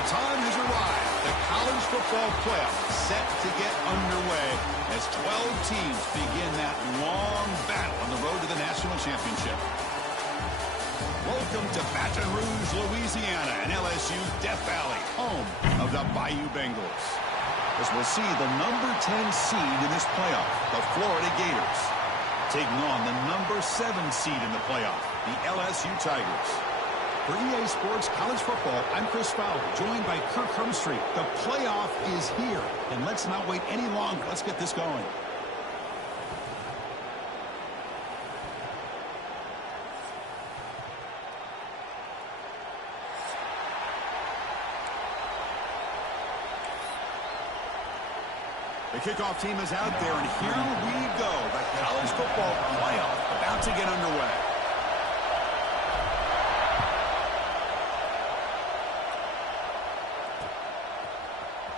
The time has arrived. The college football playoff set to get underway as 12 teams begin that long battle on the road to the national championship. Welcome to Baton Rouge, Louisiana, and LSU's Death Valley, home of the Bayou Bengals. As we'll see the number 10 seed in this playoff, the Florida Gators, taking on the number 7 seed in the playoff, the LSU Tigers. For EA Sports College Football, I'm Chris Fowler, joined by Kirk Herbstreit. The playoff is here, and let's not wait any longer. Let's get this going. The kickoff team is out there, and here we go. The college football playoff about to get underway.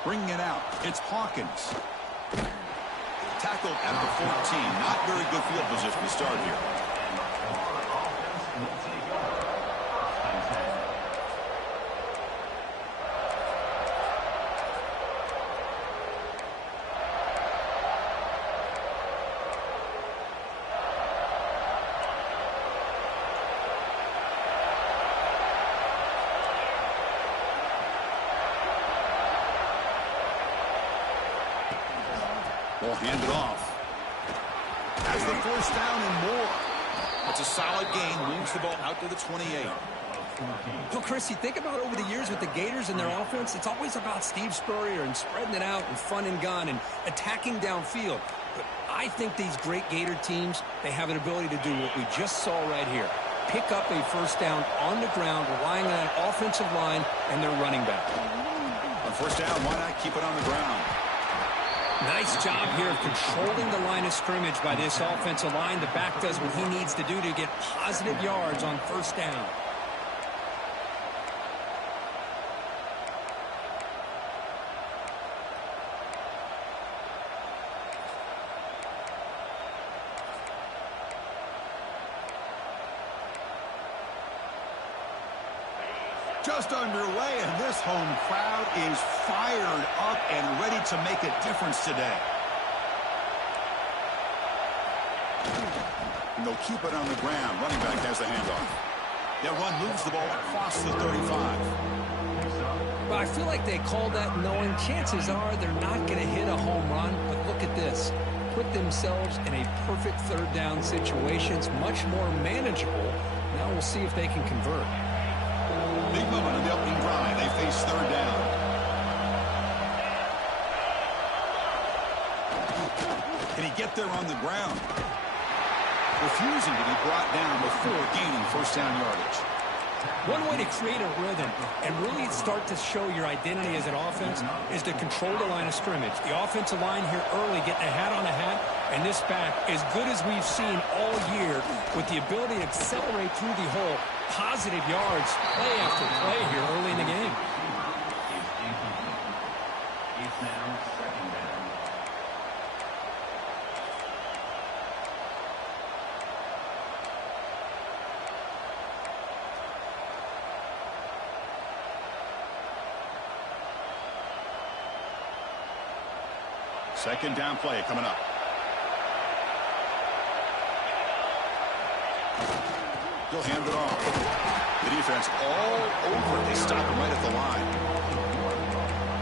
Bringing it out, it's Hawkins. Tackled at the 14. Not very good field position to start here. Will hand it off. Has the first down and more. It's a solid gain. Moves the ball out to the 28. Well, Chris, you think about over the years with the Gators and their offense, it's always about Steve Spurrier and spreading it out and fun and gun and attacking downfield. But I think these great Gator teams, they have an ability to do what we just saw right here. Pick up a first down on the ground, relying on that offensive line and their running back. On first down, why not keep it on the ground? Nice job here of controlling the line of scrimmage by this offensive line. The back does what he needs to do to get positive yards on first down. Just underway, and this home crowd is fired up and ready to make a difference today. And they'll keep it on the ground. Running back has the handoff. That run moves the ball across the 35. Well, I feel like they called that knowing chances are they're not going to hit a home run, but look at this. Put themselves in a perfect third down situation. It's much more manageable. Now we'll see if they can convert. Big moment on the opening drive. They face third down. Can he get there on the ground? Refusing to be brought down before gaining first down yardage. One way to create a rhythm and really start to show your identity as an offense is to control the line of scrimmage. The offensive line here early getting a hat on a hat, and this back, as good as we've seen all year, with the ability to accelerate through the hole, positive yards, play after play here early in the game. Second down play coming up. He'll hand it off. The defense all over. They stop him right at the line.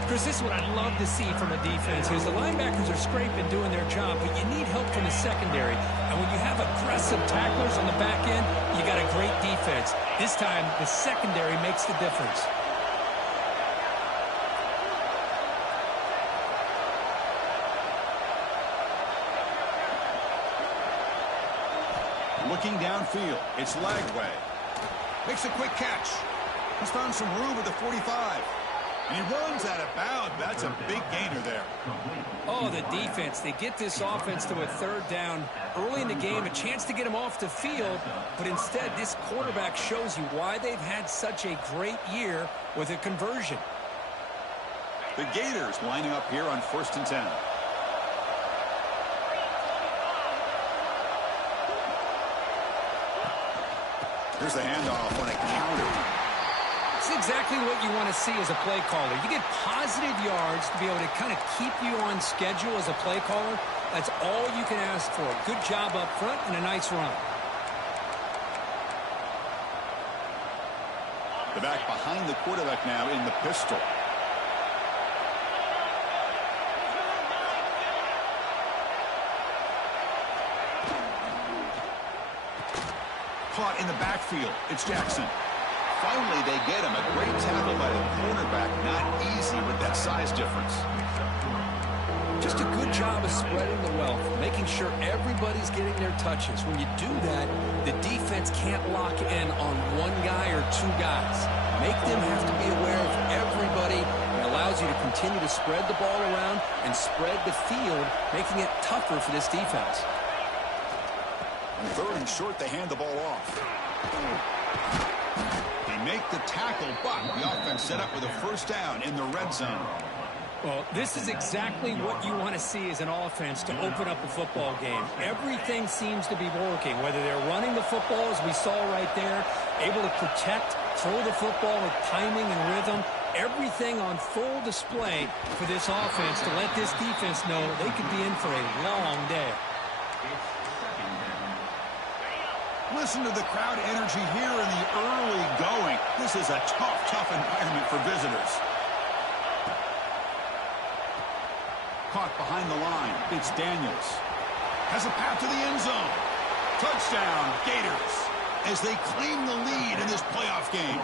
Chris, this is what I love to see from a defense is the linebackers are scraping, doing their job, but you need help from the secondary. And when you have aggressive tacklers on the back end, you got a great defense. This time, the secondary makes the difference. Looking downfield, it's Lagway. Makes a quick catch. He's found some room at the 45. And he runs out of bounds. That's a big gainer there. Oh, the defense. They get this offense to a third down early in the game, a chance to get him off the field. But instead, this quarterback shows you why they've had such a great year with a conversion. The Gators lining up here on 1st and 10. Here's the handoff on a counter. It's exactly what you want to see as a play caller. You get positive yards to be able to kind of keep you on schedule as a play caller. That's all you can ask for. Good job up front and a nice run. The back behind the quarterback now in the pistol. Caught in the backfield. It's Jackson. Finally, they get him. A great tackle by the cornerback. Not easy with that size difference. Just a good job of spreading the wealth, making sure everybody's getting their touches. When you do that, the defense can't lock in on one guy or two guys. Make them have to be aware of everybody. It allows you to continue to spread the ball around and spread the field, making it tougher for this defense. On 3rd and short, they hand the ball off. They make the tackle, but the offense set up with a first down in the red zone. Well, this is exactly what you want to see as an offense to open up a football game. Everything seems to be working, whether they're running the football, as we saw right there, able to protect, throw the football with timing and rhythm. Everything on full display for this offense to let this defense know they could be in for a long day. Listen to the crowd energy here in the early going. This is a tough environment for visitors. Caught behind the line. It's Daniels. Has a path to the end zone. Touchdown, Gators, as they claim the lead in this playoff game.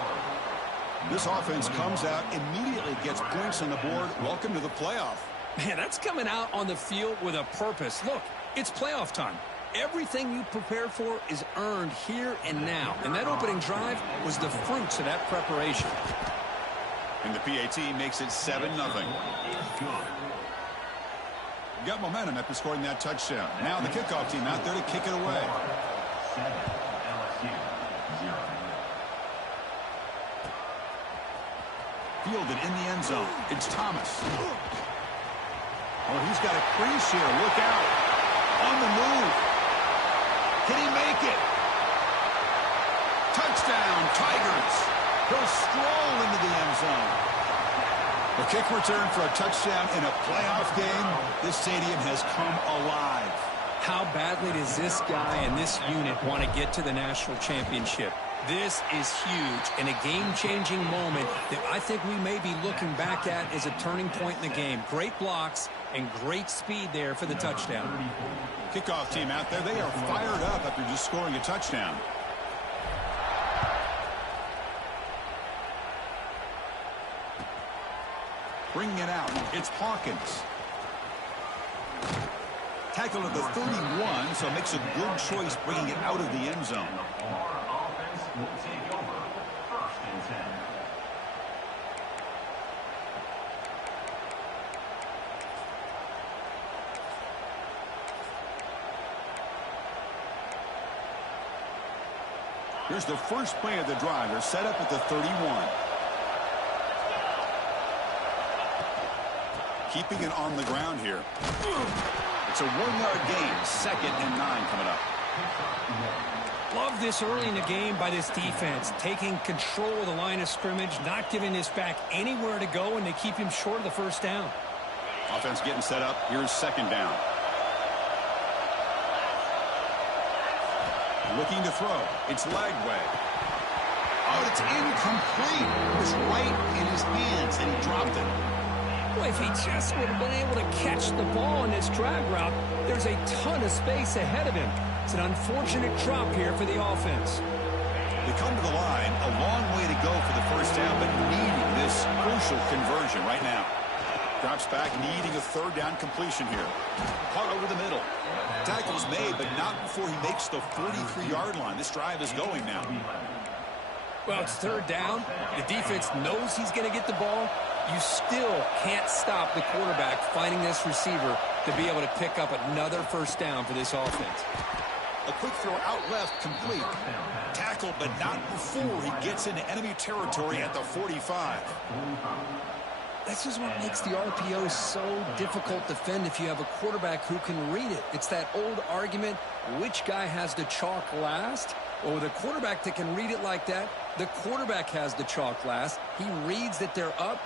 This offense comes out, immediately gets points on the board. Welcome to the playoff. Man, that's coming out on the field with a purpose. Look, it's playoff time. Everything you prepare for is earned here and now. And that opening drive was the fruits of that preparation. And the PAT makes it 7-0. Got momentum after scoring that touchdown. Now the kickoff team out there to kick it away. Fielded in the end zone. It's Thomas. Oh, he's got a crease here. Look out. On the move. Can he make it? Touchdown, Tigers. He'll stroll into the end zone. A kick return for a touchdown in a playoff game. This stadium has come alive. How badly does this guy and this unit want to get to the national championship? This is huge and a game-changing moment that I think we may be looking back at as a turning point in the game. Great blocks and great speed there for the touchdown. Kickoff team out there, they are fired up after just scoring a touchdown. Bringing it out, it's Hawkins. Tackled at the 31, so makes a good choice bringing it out of the end zone. Our offense will take over 1st and 10. Here's the first play of the drive. They're set up at the 31. Keeping it on the ground here. It's a 1-yard gain. 2nd and 9 coming up. Love this early in the game by this defense. Taking control of the line of scrimmage, not giving this back anywhere to go, and they keep him short of the first down. Offense getting set up. Here's 2nd down. Looking to throw. It's Lagway. Oh, it's incomplete. It was right in his hands, and he dropped it. Boy, if he just would have been able to catch the ball in this drag route, there's a ton of space ahead of him. It's an unfortunate drop here for the offense. They come to the line, a long way to go for the first down, but needing this crucial conversion right now. Drops back, needing a 3rd down completion here. Caught over the middle. Tackle's made, but not before he makes the 43-yard line. This drive is going now. Well, it's 3rd down. The defense knows he's going to get the ball. You still can't stop the quarterback finding this receiver to be able to pick up another first down for this offense. A quick throw out left, complete. Tackle, but not before he gets into enemy territory at the 45. This is what makes the RPO so difficult to defend if you have a quarterback who can read it. It's that old argument, which guy has the chalk last? Well, with a quarterback that can read it like that, the quarterback has the chalk last. He reads that they're up.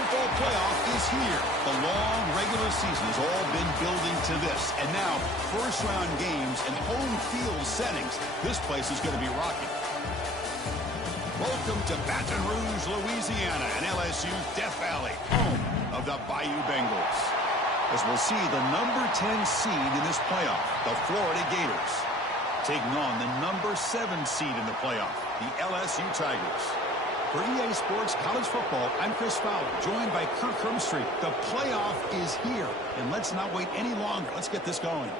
football playoff is here. The long regular season has all been building to this. And now, first-round games and home field settings. This place is going to be rocking. Welcome to Baton Rouge, Louisiana, and LSU's Death Valley, home of the Bayou Bengals. As we'll see the number 10 seed in this playoff, the Florida Gators, taking on the number 7 seed in the playoff, the LSU Tigers. For EA Sports College Football, I'm Chris Fowler, joined by Kirk Hermstreet. The playoff is here, and let's not wait any longer. Let's get this going.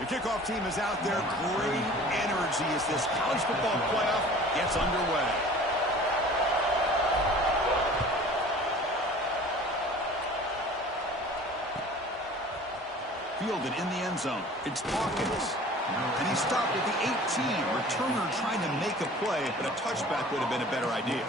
The kickoff team is out there. Great energy as this college football playoff gets underway. Fielded in the end zone. It's Hawkins. And he stopped at the 18. Returner trying to make a play, but a touchback would have been a better idea.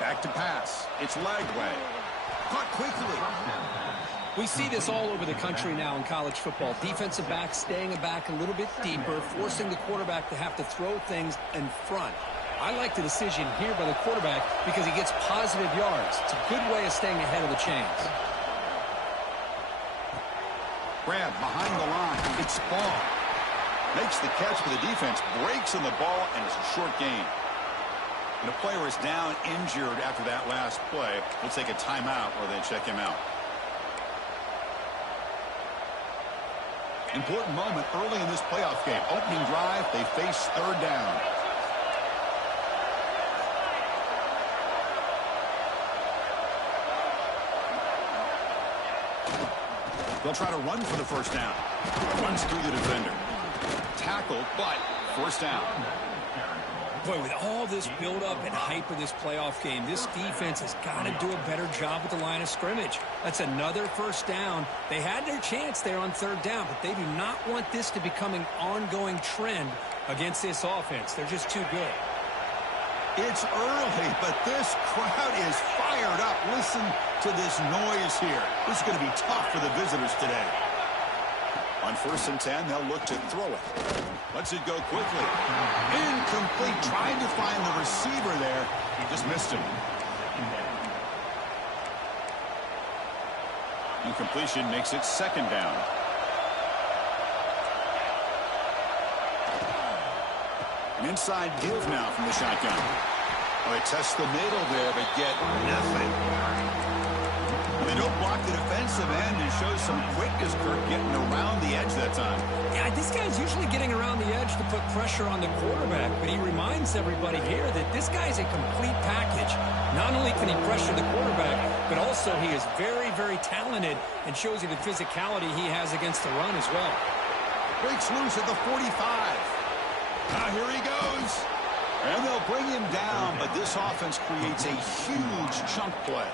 Back to pass. It's Lagway. Caught quickly. We see this all over the country now in college football. Defensive backs staying back a little bit deeper, forcing the quarterback to have to throw things in front. I like the decision here by the quarterback because he gets positive yards. It's a good way of staying ahead of the chains. Grab behind the line. It's Ball. Makes the catch for the defense. Breaks on the ball, and it's a short gain. And the player is down injured after that last play. We'll take a timeout or then check him out. Important moment early in this playoff game. Opening drive, they face third down. They'll try to run for the first down. Runs through the defender. Tackled, but first down. Boy, with all this build-up and hype of this playoff game, this defense has got to do a better job with the line of scrimmage. That's another first down. They had their chance there on third down, but they do not want this to become an ongoing trend against this offense. They're just too good. It's early, but this crowd is fired up. Listen to this noise here. This is going to be tough for the visitors today. On 1st and 10, they'll look to throw it. Lets it go quickly. Incomplete. Trying to find the receiver there. He just missed him. Incompletion makes it second down. An inside give now from the shotgun. Well, they test the middle there, but get nothing. They don't block the defensive end and show some quickness, Kirk, getting around the edge that time. Yeah, this guy's usually getting around the edge to put pressure on the quarterback, but he reminds everybody here that this guy's a complete package. Not only can he pressure the quarterback, but also he is very, very talented and shows you the physicality he has against the run as well. Breaks loose at the 45. Here he goes. And they'll bring him down, but this offense creates a huge chunk play.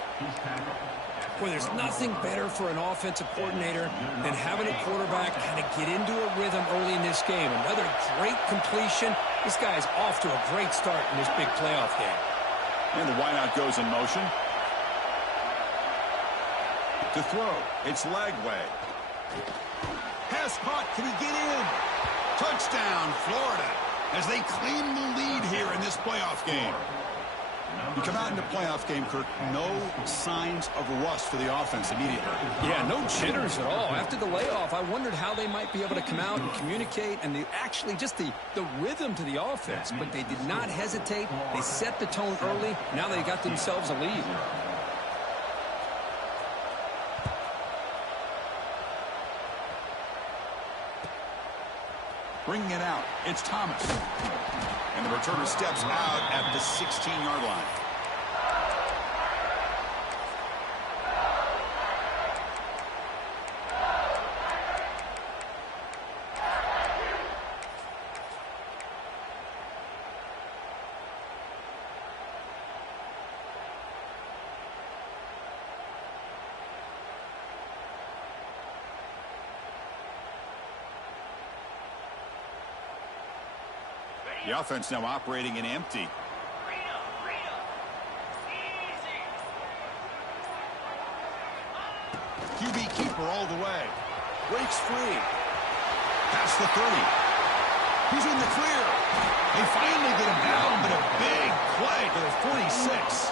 Boy, there's nothing better for an offensive coordinator than having a quarterback kind of get into a rhythm early in this game. Another great completion. This guy's off to a great start in this big playoff game. And the wideout goes in motion. To throw, it's Lagway. Pass caught. Can he get in? Touchdown, Florida, as they claim the lead here in this playoff game. You come out in the playoff game, Kirk, no signs of rust for the offense immediately. Yeah, no jitters at all. After the layoff, I wondered how they might be able to come out and communicate and actually just the rhythm to the offense. But they did not hesitate. They set the tone early. Now they got themselves a lead. Bringing it out, it's Thomas. And the returner steps out at the 16-yard line. The offense now operating in empty. QB keeper all the way. Breaks free. Past the 30. He's in the clear. They finally get him down, but a big play to the 46.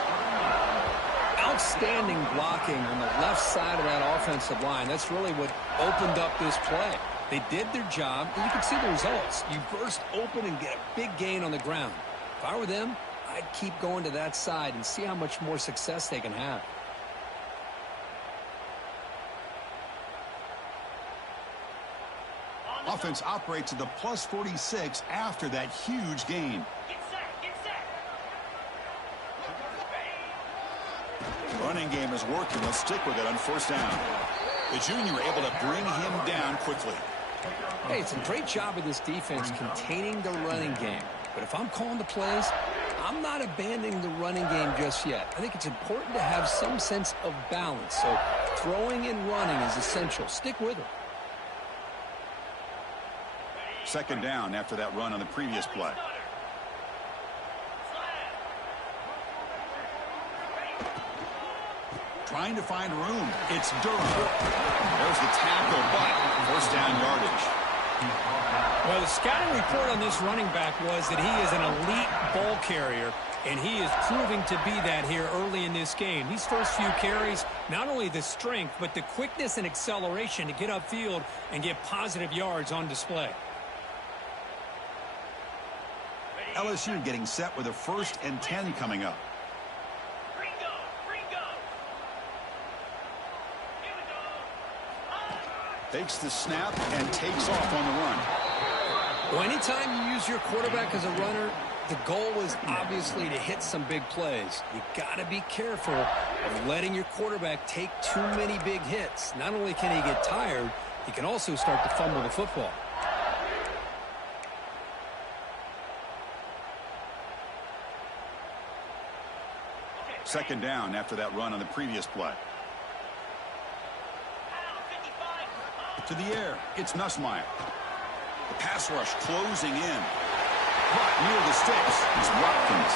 Outstanding blocking on the left side of that offensive line. That's really what opened up this play. They did their job, and you can see the results. You burst open and get a big gain on the ground. If I were them, I'd keep going to that side and see how much more success they can have. Offense operates at the plus 46 after that huge gain. Running game is working. Let's stick with it on first down. The junior able to bring him down quickly. Hey, it's a great job of this defense containing the running game. But if I'm calling the plays, I'm not abandoning the running game just yet. I think it's important to have some sense of balance. So throwing and running is essential. Stick with it. Second down after that run on the previous play. Trying to find room. It's Durham. There's the tackle, but first down yardage. Well, the scouting report on this running back was that he is an elite ball carrier, and he is proving to be that here early in this game. These first few carries, not only the strength, but the quickness and acceleration to get upfield and get positive yards on display. LSU getting set with a 1st and 10 coming up. Takes the snap and takes off on the run. Well, anytime you use your quarterback as a runner, the goal is obviously to hit some big plays. You got to be careful of letting your quarterback take too many big hits. Not only can he get tired, he can also start to fumble the football. Second down after that run on the previous play. To the air, it's Nussmeier. The pass rush closing in. Caught near the sticks is Watkins.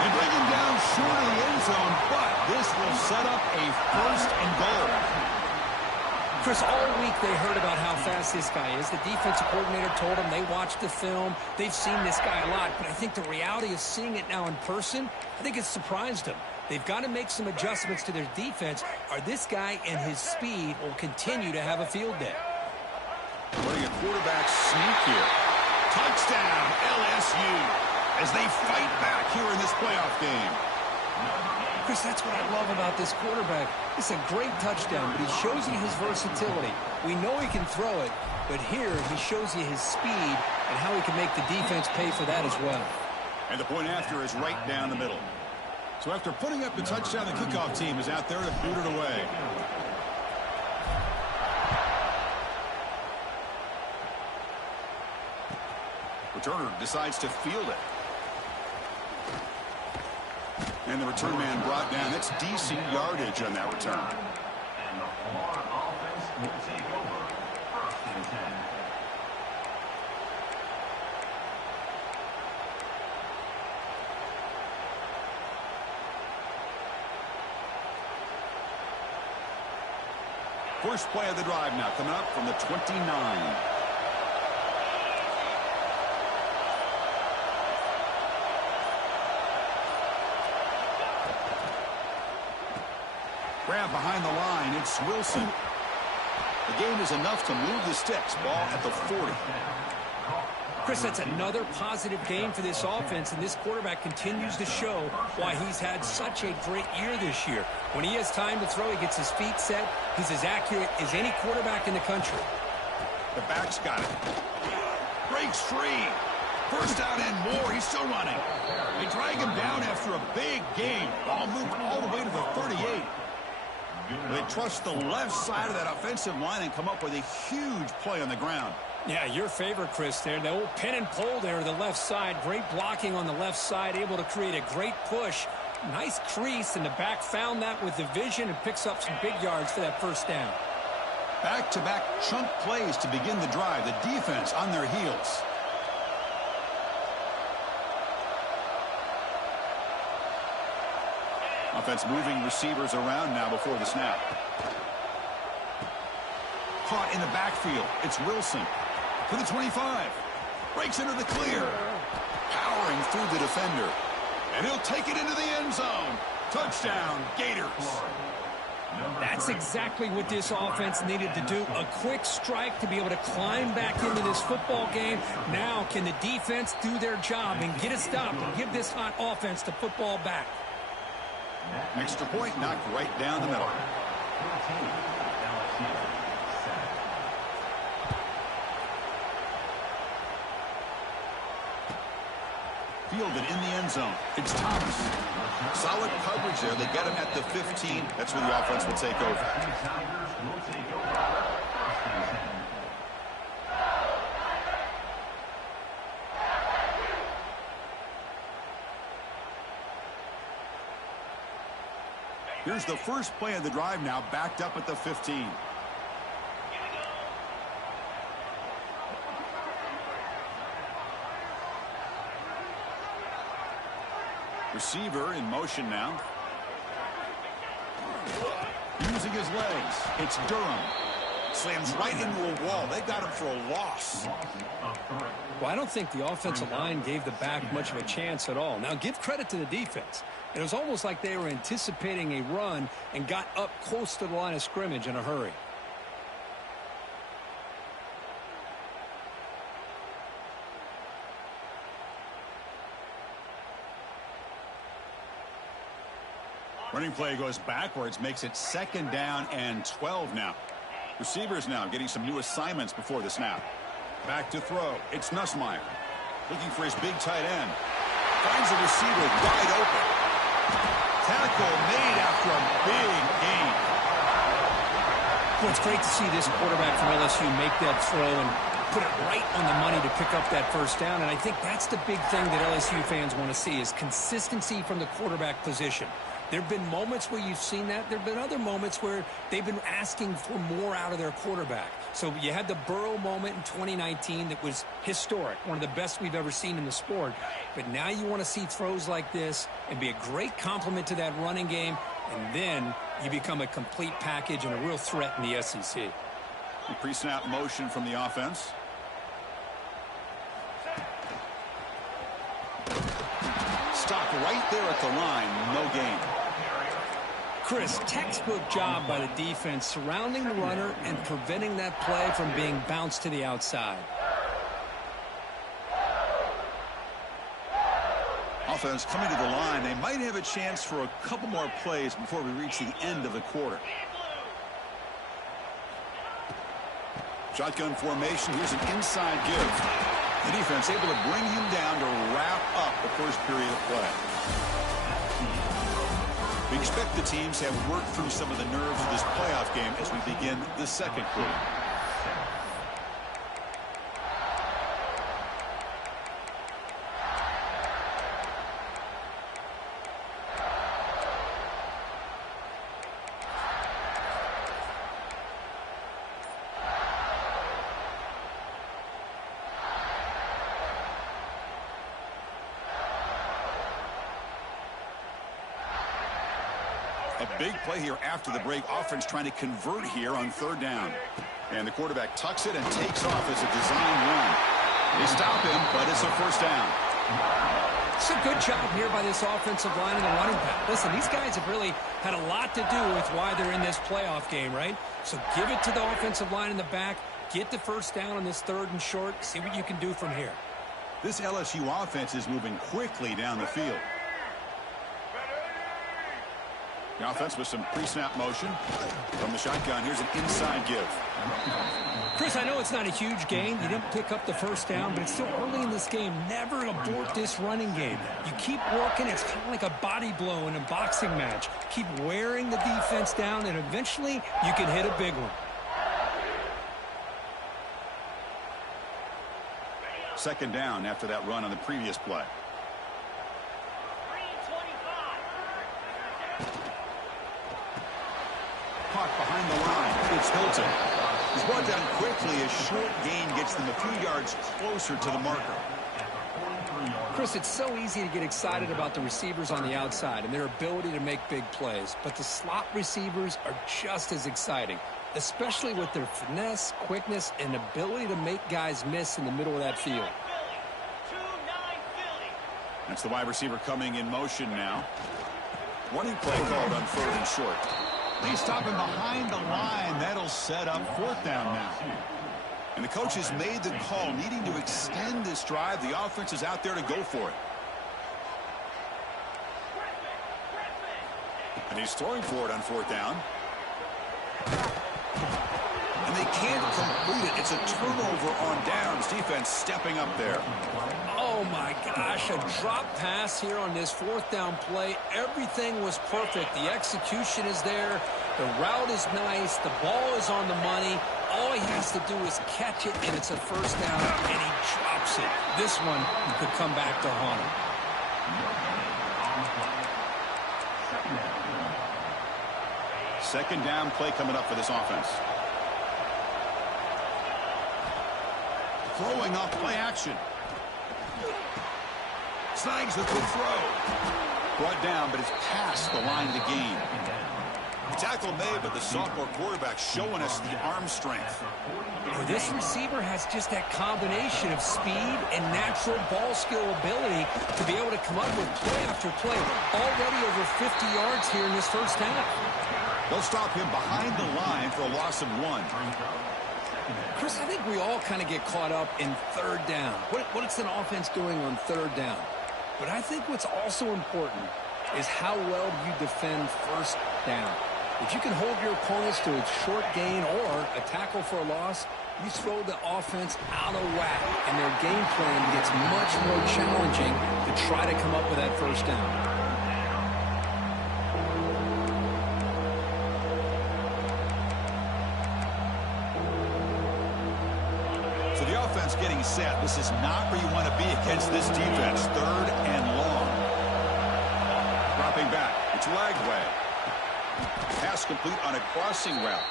They bring him down short of the end zone, but this will set up a 1st and goal. Chris, all week they heard about how fast this guy is. The defensive coordinator told them they watched the film. They've seen this guy a lot, but I think the reality of seeing it now in person, I think it's surprised them. They've got to make some adjustments to their defense, or this guy and his speed will continue to have a field day. Letting a quarterback sneak here. Touchdown, LSU, as they fight back here in this playoff game. Chris, that's what I love about this quarterback. It's a great touchdown, but he shows you his versatility. We know he can throw it, but here he shows you his speed and how he can make the defense pay for that as well. And the point after is right down the middle. So after putting up the touchdown, the kickoff team is out there to boot it away. Returner decides to field it. And the return man brought down. That's decent yardage on that return. And the Florida offense will take over 1st and 10. First play of the drive now coming up from the 29. Grab behind the line. It's Wilson. The game is enough to move the sticks. Ball at the 40. Chris, that's another positive game for this offense, and this quarterback continues to show why he's had such a great year this year. When he has time to throw, he gets his feet set. He's as accurate as any quarterback in the country. The back's got it. Breaks free. First down and more. He's still running. They drag him down after a big gain. Ball moved all the way to the 38. They trust the left side of that offensive line and come up with a huge play on the ground. Yeah, your favorite, Chris, there. The old pin and pull there to the left side. Great blocking on the left side, able to create a great push. Nice crease, and the back found that with the vision and picks up some big yards for that first down. Back-to-back chunk plays to begin the drive. The defense on their heels. Offense moving receivers around now before the snap. Caught in the backfield. It's Wilson to the 25. Breaks into the clear. Powering through the defender. And he'll take it into the end zone. Touchdown, Gators. That's exactly what this offense needed to do. A quick strike to be able to climb back into this football game. Now can the defense do their job and get a stop and give this hot offense the football back? Extra point knocked right down the middle. Fielded in the end zone. It's Thomas. Solid coverage there. They get him at the 15. That's where the offense will take over. Here's the first play of the drive now, backed up at the 15. Receiver in motion now. Using his legs. It's Durham. Slams right into a wall. They got him for a loss. Well, I don't think the offensive line gave the back much of a chance at all. Now, give credit to the defense. It was almost like they were anticipating a run and got up close to the line of scrimmage in a hurry. Running play goes backwards, makes it 2nd down and 12 now. Receivers now getting some new assignments before the snap. Back to throw. It's Nussmeier. Looking for his big tight end. Finds a receiver wide open. Tackle made after a big gain. Well, it's great to see this quarterback from LSU make that throw and put it right on the money to pick up that first down. And I think that's the big thing that LSU fans want to see is consistency from the quarterback position. There have been moments where you've seen that. There have been other moments where they've been asking for more out of their quarterback. So you had the Burrow moment in 2019 that was historic, one of the best we've ever seen in the sport. But now you want to see throws like this and be a great complement to that running game, and then you become a complete package and a real threat in the SEC. The pre-snap motion from the offense. Stopped right there at the line. No gain. Chris, textbook job by the defense surrounding the runner and preventing that play from being bounced to the outside. Offense coming to the line. They might have a chance for a couple more plays before we reach the end of the quarter. Shotgun formation. Here's an inside give. The defense able to bring him down to wrap up the first period of play. We expect the teams to have worked through some of the nerves of this playoff game as we begin the second quarter. A big play here after the break. Offense trying to convert here on 3rd down. And the quarterback tucks it and takes off as a design run. They stop him, but it's a 1st down. It's a good job here by this offensive line and the running back. Listen, these guys have really had a lot to do with why they're in this playoff game, right? So give it to the offensive line in the back. Get the 1st down on this 3rd and short. See what you can do from here. This LSU offense is moving quickly down the field. The offense with some pre-snap motion from the shotgun. Here's an inside give. Chris, I know it's not a huge gain. You didn't pick up the 1st down, but it's still early in this game. Never abort this running game. You keep working. It's kind of like a body blow in a boxing match. Keep wearing the defense down, and eventually you can hit a big one. 2nd down after that run on the previous play. Caught behind the line. It's Hilton. He's brought down quickly. A short gain gets them a few yards closer to the marker. Chris, it's so easy to get excited about the receivers on the outside and their ability to make big plays, but the slot receivers are just as exciting, especially with their finesse, quickness, and ability to make guys miss in the middle of that field. That's the wide receiver coming in motion now. Running play called on 3rd and short. They stop him behind the line. That'll set up 4th down now. And the coach has made the call, needing to extend this drive. The offense is out there to go for it. And he's throwing for it on 4th down. And they can't complete it. It's a turnover on downs. Defense stepping up there. Oh, my gosh, a drop pass here on this 4th down play. Everything was perfect. The execution is there. The route is nice. The ball is on the money. All he has to do is catch it, and it's a 1st down, and he drops it. This one could come back to haunt him. 2nd down play coming up for this offense. Throwing off play action. Snags the good throw. Brought down, but it's past the line of the game. Tackle made, but the sophomore quarterback showing us the arm strength. This receiver has just that combination of speed and natural ball skill ability to be able to come up with play after play. Already over 50 yards here in this 1st half. They'll stop him behind the line for a loss of 1. Chris, I think we all kind of get caught up in 3rd down. What's an offense doing on 3rd down? But I think what's also important is how well you defend 1st down. If you can hold your opponents to a short gain or a tackle for a loss, you throw the offense out of whack, and their game plan gets much more challenging to try to come up with that 1st down. So the offense getting set. This is not where you want to be against this defense. 3rd and long. Dropping back. It's Lagway. Pass complete on a crossing route.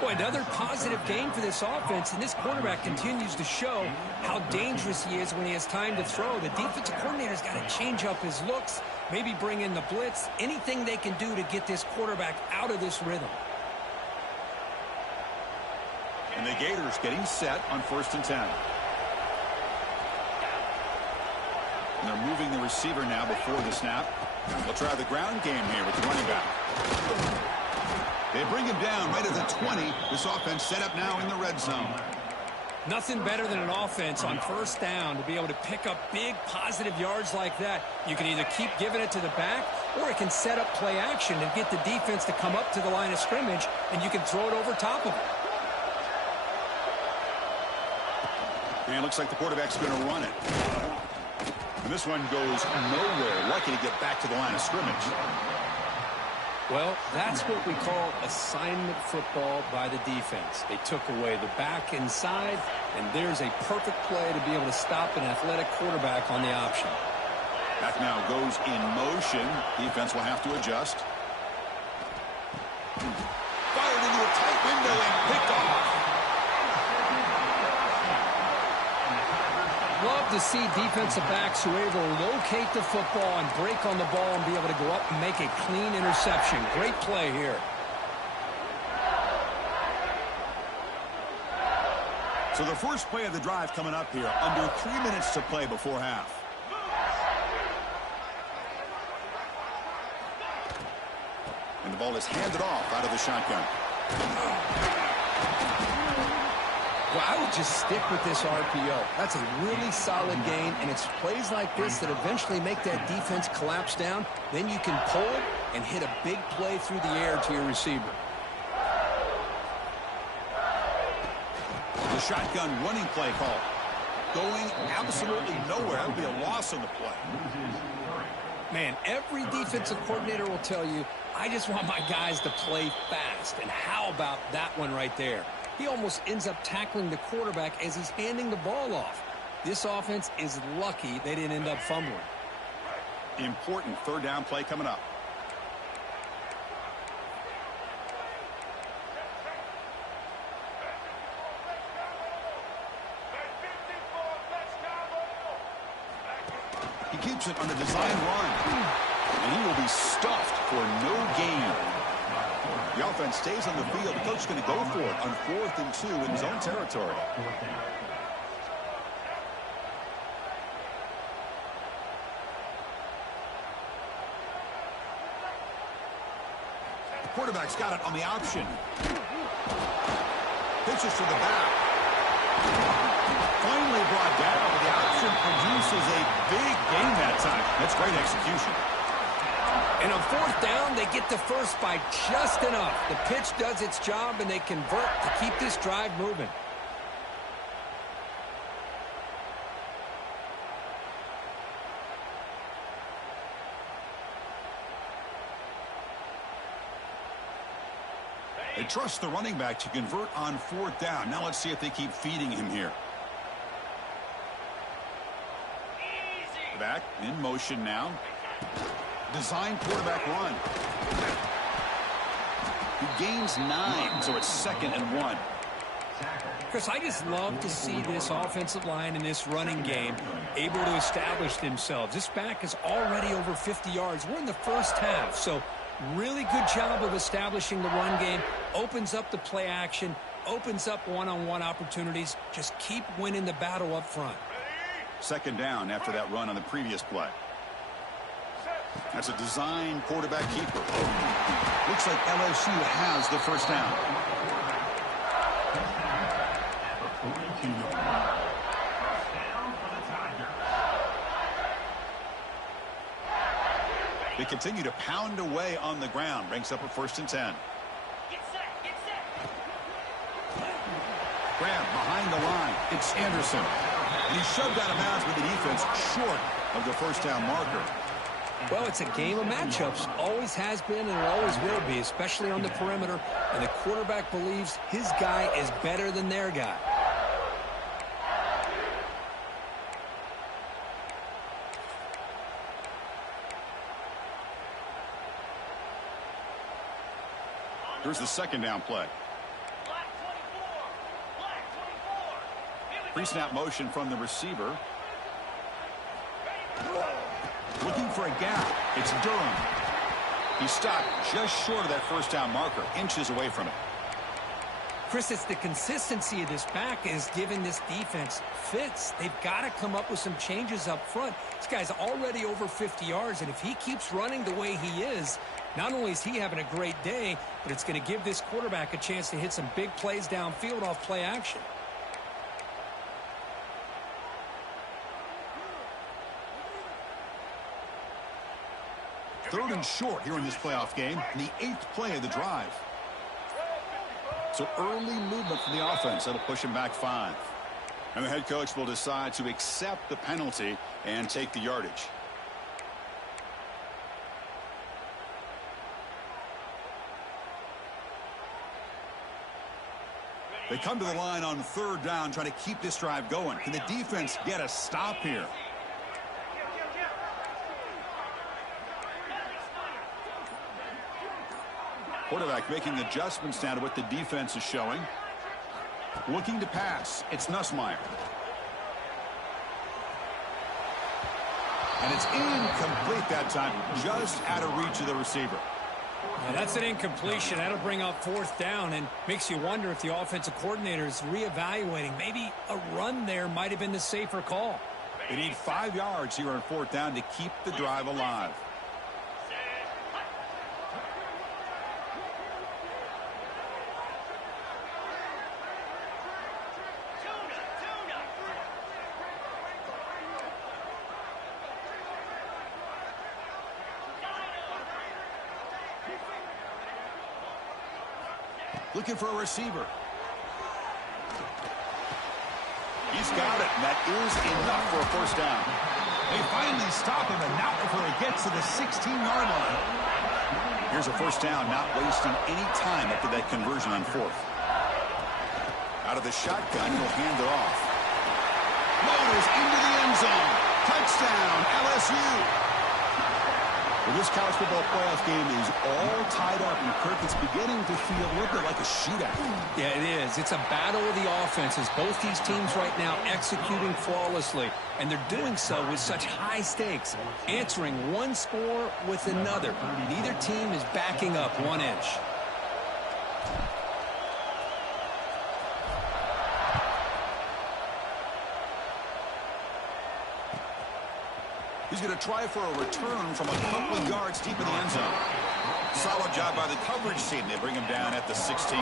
Boy, another positive game for this offense, and this quarterback continues to show how dangerous he is when he has time to throw. The defensive coordinator's got to change up his looks, maybe bring in the blitz, anything they can do to get this quarterback out of this rhythm. And the Gators getting set on 1st and 10. And they're moving the receiver now before the snap. They'll try the ground game here with the running back. They bring him down right at the 20. This offense set up now in the red zone. Nothing better than an offense on 1st down to be able to pick up big positive yards like that. You can either keep giving it to the back, or it can set up play action and get the defense to come up to the line of scrimmage, and you can throw it over top of it. And it looks like the quarterback's going to run it. And this one goes nowhere. Lucky to get back to the line of scrimmage. Well, that's what we call assignment football by the defense. They took away the back inside, and there's a perfect play to be able to stop an athletic quarterback on the option. Back now goes in motion. Defense will have to adjust. Fired into a tight window and picked off. Love to see defensive backs who are able to locate the football and break on the ball and be able to go up and make a clean interception. Great play here. So the first play of the drive coming up here. Under 3 minutes to play before half. And the ball is handed off out of the shotgun. Well, I would just stick with this RPO. That's a really solid gain, and it's plays like this that eventually make that defense collapse down. Then you can pull it and hit a big play through the air to your receiver. The shotgun running play call. Going absolutely nowhere. That would be a loss on the play. Man, every defensive coordinator will tell you, I just want my guys to play fast. And how about that one right there? He almost ends up tackling the quarterback as he's handing the ball off. This offense is lucky they didn't end up fumbling. Important 3rd down play coming up. He keeps it on the design run. And he will be stuffed for no gain. The offense stays on the field. The coach is going to go for it on 4th and 2 in his own territory. The quarterback's got it on the option. Pitches to the back. Finally brought down, but the option produces a big gain that time. That's great execution. And on 4th down, they get the first by just enough. The pitch does its job, and they convert to keep this drive moving. They trust the running back to convert on 4th down. Now let's see if they keep feeding him here. Back in motion now. Design quarterback run. He gains 9, so it's 2nd and 1. Chris, I just love to see this offensive line in this running game able to establish themselves. This back is already over 50 yards. We're in the first half, so really good job of establishing the run game. Opens up the play action, opens up one-on-one opportunities. Just keep winning the battle up front. 2nd down after that run on the previous play. That's a design quarterback keeper. Looks like LSU has the first down. They continue to pound away on the ground. Brings up a 1st and 10. Grab behind the line. It's Anderson. And he's shoved out of bounds with the defense short of the first down marker. Well, it's a game of matchups. Always has been and it always will be, especially on the perimeter. And the quarterback believes his guy is better than their guy. Here's the 2nd down play. Pre-snap motion from the receiver. Looking for a gap. It's Durham. He stopped just short of that first down marker, inches away from it. Chris, it's the consistency of this back is giving this defense fits. They've got to come up with some changes up front. This guy's already over 50 yards, and if he keeps running the way he is, not only is he having a great day, but it's going to give this quarterback a chance to hit some big plays downfield off play action. Third and short here in this playoff game, the 8th play of the drive. So early movement from the offense. That'll push him back 5. And the head coach will decide to accept the penalty and take the yardage. They come to the line on 3rd down, trying to keep this drive going. Can the defense get a stop here? Quarterback making adjustments now to what the defense is showing. Looking to pass. It's Nussmeier. And it's incomplete that time, just out of reach of the receiver. Now that's an incompletion. That'll bring up 4th down and makes you wonder if the offensive coordinator is reevaluating. Maybe a run there might have been the safer call. They need 5 yards here on 4th down to keep the drive alive. Looking for a receiver. He's got it, and that is enough for a first down. They finally stop him, and not before he gets to the 16-yard line. Here's a first down, not wasting any time after that conversion on 4th. Out of the shotgun, he'll hand it off. Motors into the end zone. Touchdown, LSU. Well, this college football playoff game is all tied up, and Kirk, it's beginning to feel a little bit like a shootout. Yeah, it is. It's a battle of the offenses. Both these teams right now executing flawlessly, and they're doing so with such high stakes, answering one score with another. Neither team is backing up 1 inch. He's going to try for a return from a couple of yards deep in the end zone. Solid job by the coverage team. They bring him down at the 16.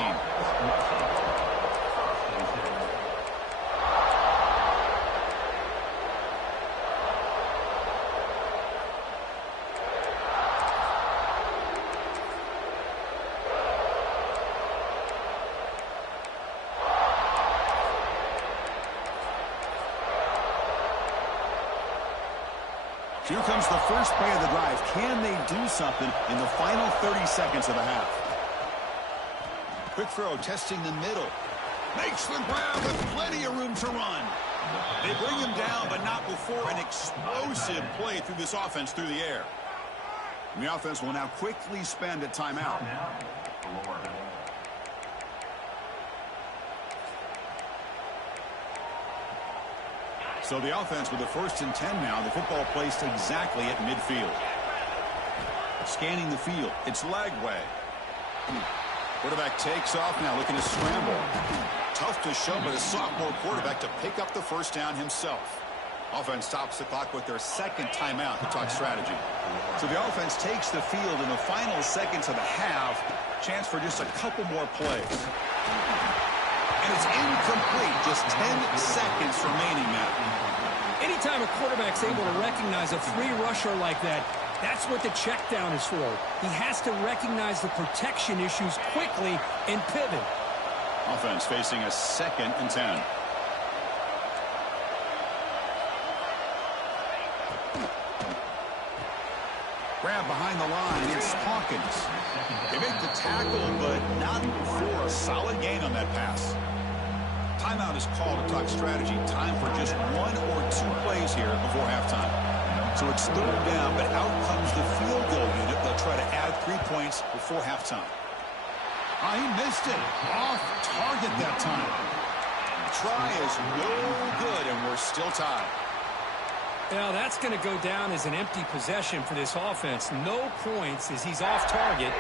Here comes the first play of the drive. Can they do something in the final 30 seconds of the half? Quick throw, testing the middle. Makes the grab with plenty of room to run. They bring him down, but not before an explosive play through this offense through the air. And the offense will now quickly spend a timeout. So the offense with the 1st and 10 now. The football placed exactly at midfield. Scanning the field. It's Lagway. Quarterback takes off now, looking to scramble. Tough to show, but a sophomore quarterback to pick up the first down himself. Offense stops the clock with their 2nd timeout to talk strategy. So the offense takes the field in the final seconds of the half. Chance for just a couple more plays. And it's incomplete. Just 10 seconds remaining now. Anytime a quarterback's able to recognize a free rusher like that, that's what the check down is for. He has to recognize the protection issues quickly and pivot. Offense facing a 2nd and 10. Grab behind the line. It's Hawkins. They make the tackle, but not for a solid gain on that pass. Timeout is called to talk strategy. Time for just 1 or 2 plays here before halftime. So it's 3rd down, but out comes the field goal unit. They'll try to add 3 points before halftime. Oh, he missed it. Off target that time. Try is no good, and we're still tied. Now that's going to go down as an empty possession for this offense. No points as he's off target.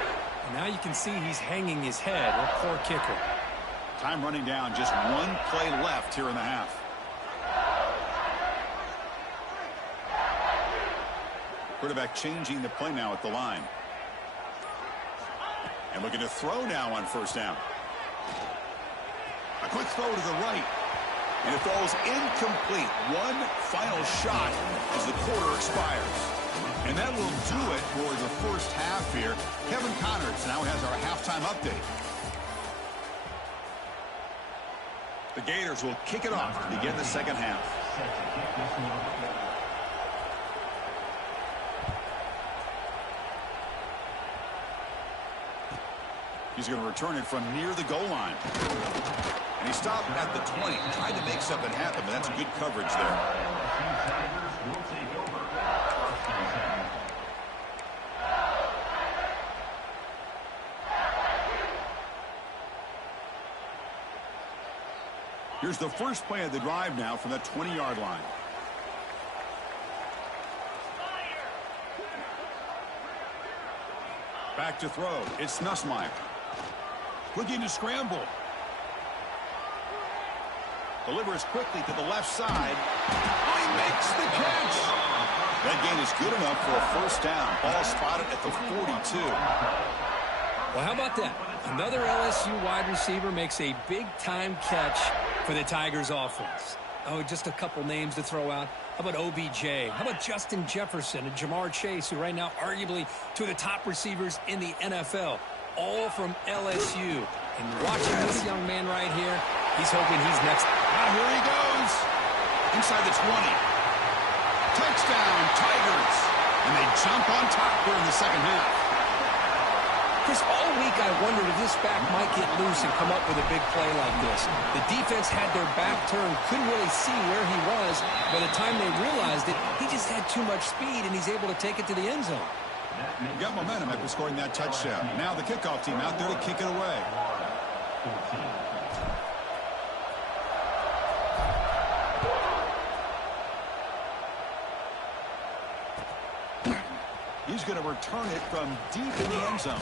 And now you can see he's hanging his head. A poor kicker. Time running down. Just 1 play left here in the half. Quarterback changing the play now at the line. And looking to throw now on 1st down. A quick throw to the right. And it falls incomplete. 1 final shot as the quarter expires. And that will do it for the first half here. Kevin Connors now has our halftime update. The Gators will kick it off to begin the 2nd half. He's going to return it from near the goal line. And he stopped at the 20. Tried to make something happen, but that's good coverage there. Here's the first play of the drive now from the 20-yard line. Back to throw. It's Nussmeier. Looking to scramble. Delivers quickly to the left side. Oh, he makes the catch. That gain is good enough for a 1st down. Ball spotted at the 42. Well, how about that? Another LSU wide receiver makes a big-time catch for the Tigers offense. Oh, just a couple names to throw out. How about OBJ? How about Justin Jefferson and Jamar Chase, who right now arguably two of the top receivers in the NFL, all from LSU. And watching this young man right here, he's hoping he's next. Ah, here he goes. Inside the 20. Touchdown, Tigers. And they jump on top here in the 2nd half. Chris, all week I wondered if this back might get loose and come up with a big play like this. The defense had their back turned, couldn't really see where he was. By the time they realized it, he just had too much speed, and he's able to take it to the end zone. Got momentum after scoring that touchdown. Now the kickoff team out there to kick it away. He's going to return it from deep in the end zone.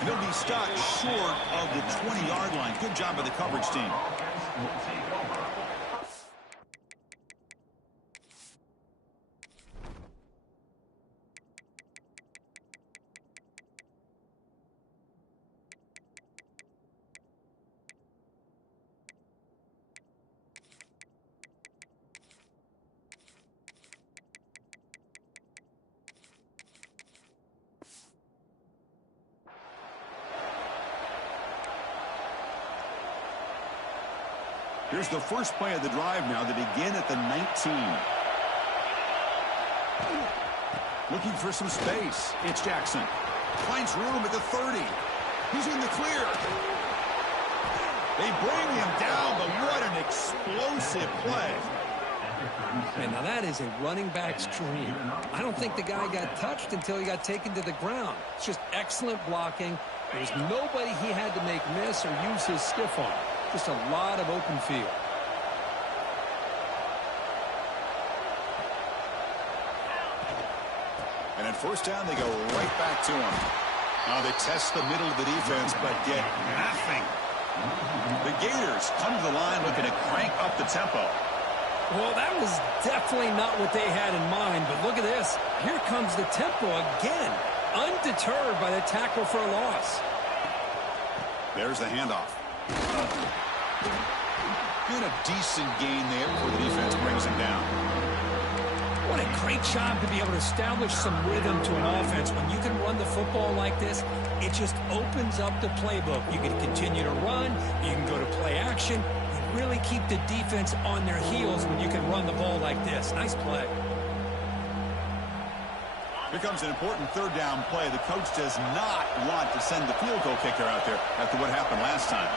And he'll be stopped short of the 20-yard line. Good job by the coverage team. Here's the first play of the drive now. They begin at the 19. Looking for some space. It's Jackson. Finds room at the 30. He's in the clear. They bring him down, but what an explosive play. And now that is a running back's dream. I don't think the guy got touched until he got taken to the ground. It's just excellent blocking. There was nobody he had to make miss or use his stiff arm. Just a lot of open field. And at first down, they go right back to him. Now they test the middle of the defense, but get nothing. The Gators come to the line looking to crank up the tempo. Well, that was definitely not what they had in mind, but look at this. Here comes the tempo again, undeterred by the tackle for a loss. There's the handoff. Good, a decent gain there before the defense brings him down. What a great job to be able to establish some rhythm to an offense. When you can run the football like this, it just opens up the playbook. You can continue to run. You can go to play action. You really keep the defense on their heels when you can run the ball like this. Nice play. Here comes an important third down play. The coach does not want to send the field goal kicker out there after what happened last time.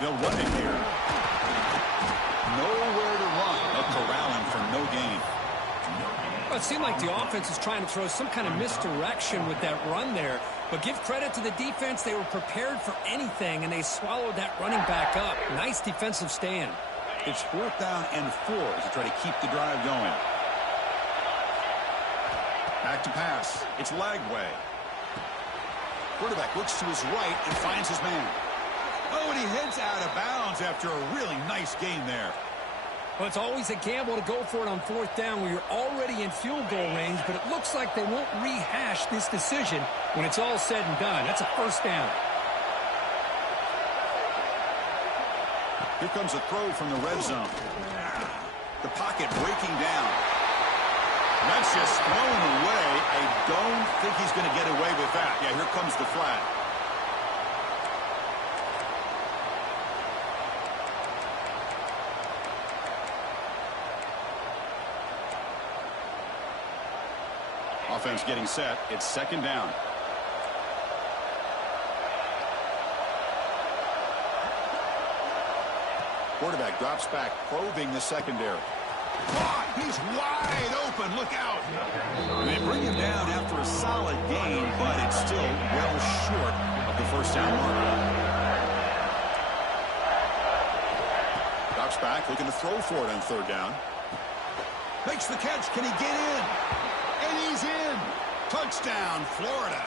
They'll run it here. Nowhere to run. A corralling for no gain. Well, it seemed like the offense is trying to throw some kind of misdirection with that run there. But give credit to the defense. They were prepared for anything, and they swallowed that running back up. Nice defensive stand. It's 4th down and 4 to try to keep the drive going. Back to pass. It's Lagway. Quarterback looks to his right and finds his man. Oh, and he heads out of bounds after a really nice gain there. Well, it's always a gamble to go for it on 4th down where you're already in field goal range, but it looks like they won't rehash this decision when it's all said and done. That's a 1st down. Here comes a throw from the red zone. The pocket breaking down. That's just thrown away. I don't think he's going to get away with that. Yeah, here comes the flag. Offense getting set. It's 2nd down. Quarterback drops back, probing the secondary. He's wide open. Look out. They bring him down after a solid gain, but it's still well short of the 1st down mark. Drops back, looking to throw for it on 3rd down. Makes the catch. Can he get in? And he's in. Touchdown, Florida.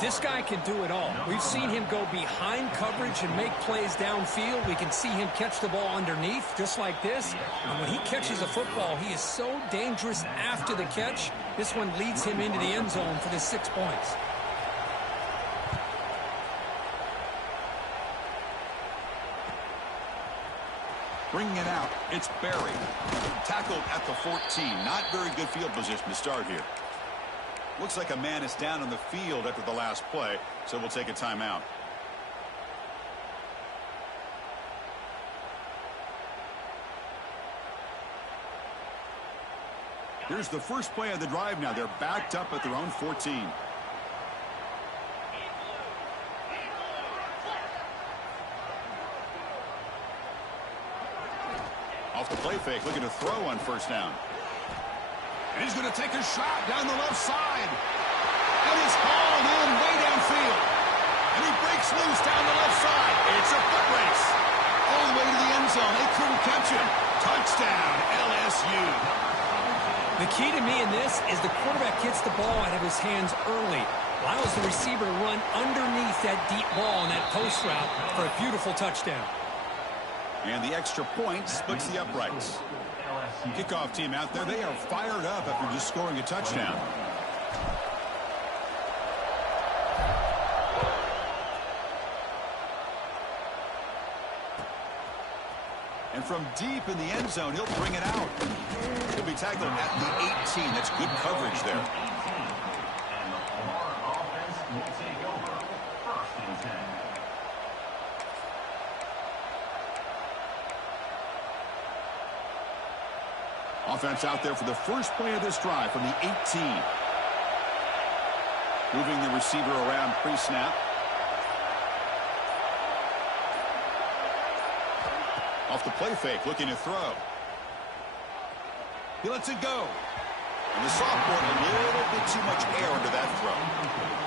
This guy can do it all. We've seen him go behind coverage and make plays downfield. We can see him catch the ball underneath, just like this. And when he catches a football, he is so dangerous after the catch. This one leads him into the end zone for the 6 points. Bringing it out, it's Barry. Tackled at the 14. Not very good field position to start here. Looks like a man is down on the field after the last play, so we'll take a timeout. Here's the first play of the drive now. They're backed up at their own 14. Off the play fake, looking to throw on 1st down. And he's going to take a shot down the left side. And it's hauled in way downfield. And he breaks loose down the left side. It's a foot race. All the way to the end zone. They couldn't catch him. Touchdown, LSU. The key to me in this is the quarterback gets the ball out of his hands early, allows the receiver to run underneath that deep ball in that post route for a beautiful touchdown. And the extra point splits the uprights. Kickoff team out there, they are fired up after just scoring a touchdown. And from deep in the end zone, he'll bring it out. He'll be tackled at the 18. That's good coverage there. And the Lamar offense will take over. 1st and 10. Offense out there for the first play of this drive from the 18. Moving the receiver around pre-snap. Off the play fake, looking to throw. He lets it go. And the sophomore, a little bit too much air under that throw.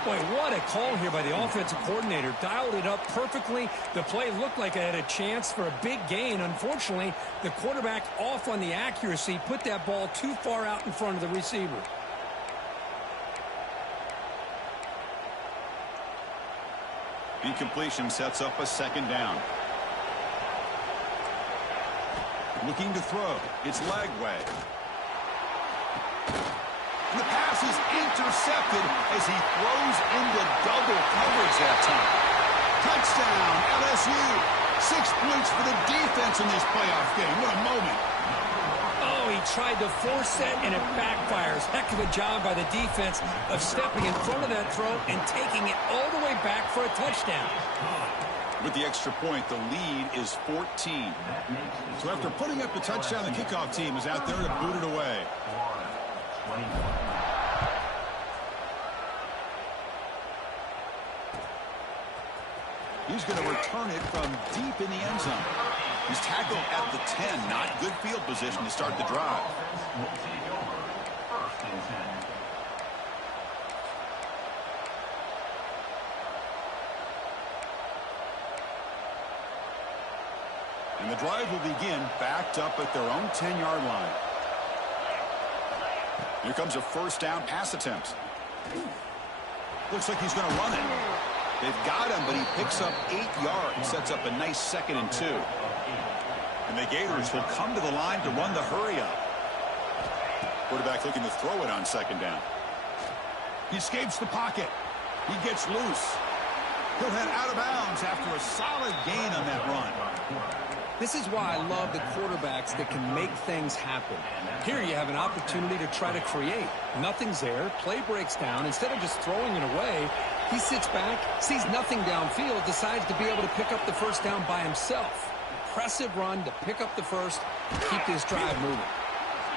Boy, what a call here by the offensive coordinator. Dialed it up perfectly. The play looked like it had a chance for a big gain. Unfortunately, the quarterback off on the accuracy, put that ball too far out in front of the receiver. Incompletion sets up a 2nd down. Looking to throw. It's Lagway. And the pass is intercepted as he throws into double coverage that time. Touchdown, LSU. 6 points for the defense in this playoff game. What a moment. Oh, he tried to force it, and it backfires. Heck of a job by the defense of stepping in front of that throw and taking it all the way back for a touchdown. With the extra point, the lead is 14. So after putting up the touchdown, the kickoff team is out there to boot it away. He's going to return it from deep in the end zone. He's tackled at the 10. Not good field position to start the drive. And the drive will begin backed up at their own 10-yard line. Here comes a 1st down pass attempt. Looks like he's going to run it. They've got him, but he picks up 8 yards. Sets up a nice 2nd and 2. And the Gators will come to the line to run the hurry up. Quarterback looking to throw it on 2nd down. He escapes the pocket. He gets loose. He'll head out of bounds after a solid gain on that run. This is why I love the quarterbacks that can make things happen. Here you have an opportunity to try to create. Nothing's there. Play breaks down. Instead of just throwing it away, he sits back, sees nothing downfield, decides to be able to pick up the 1st down by himself. Impressive run to pick up the first and keep this drive moving.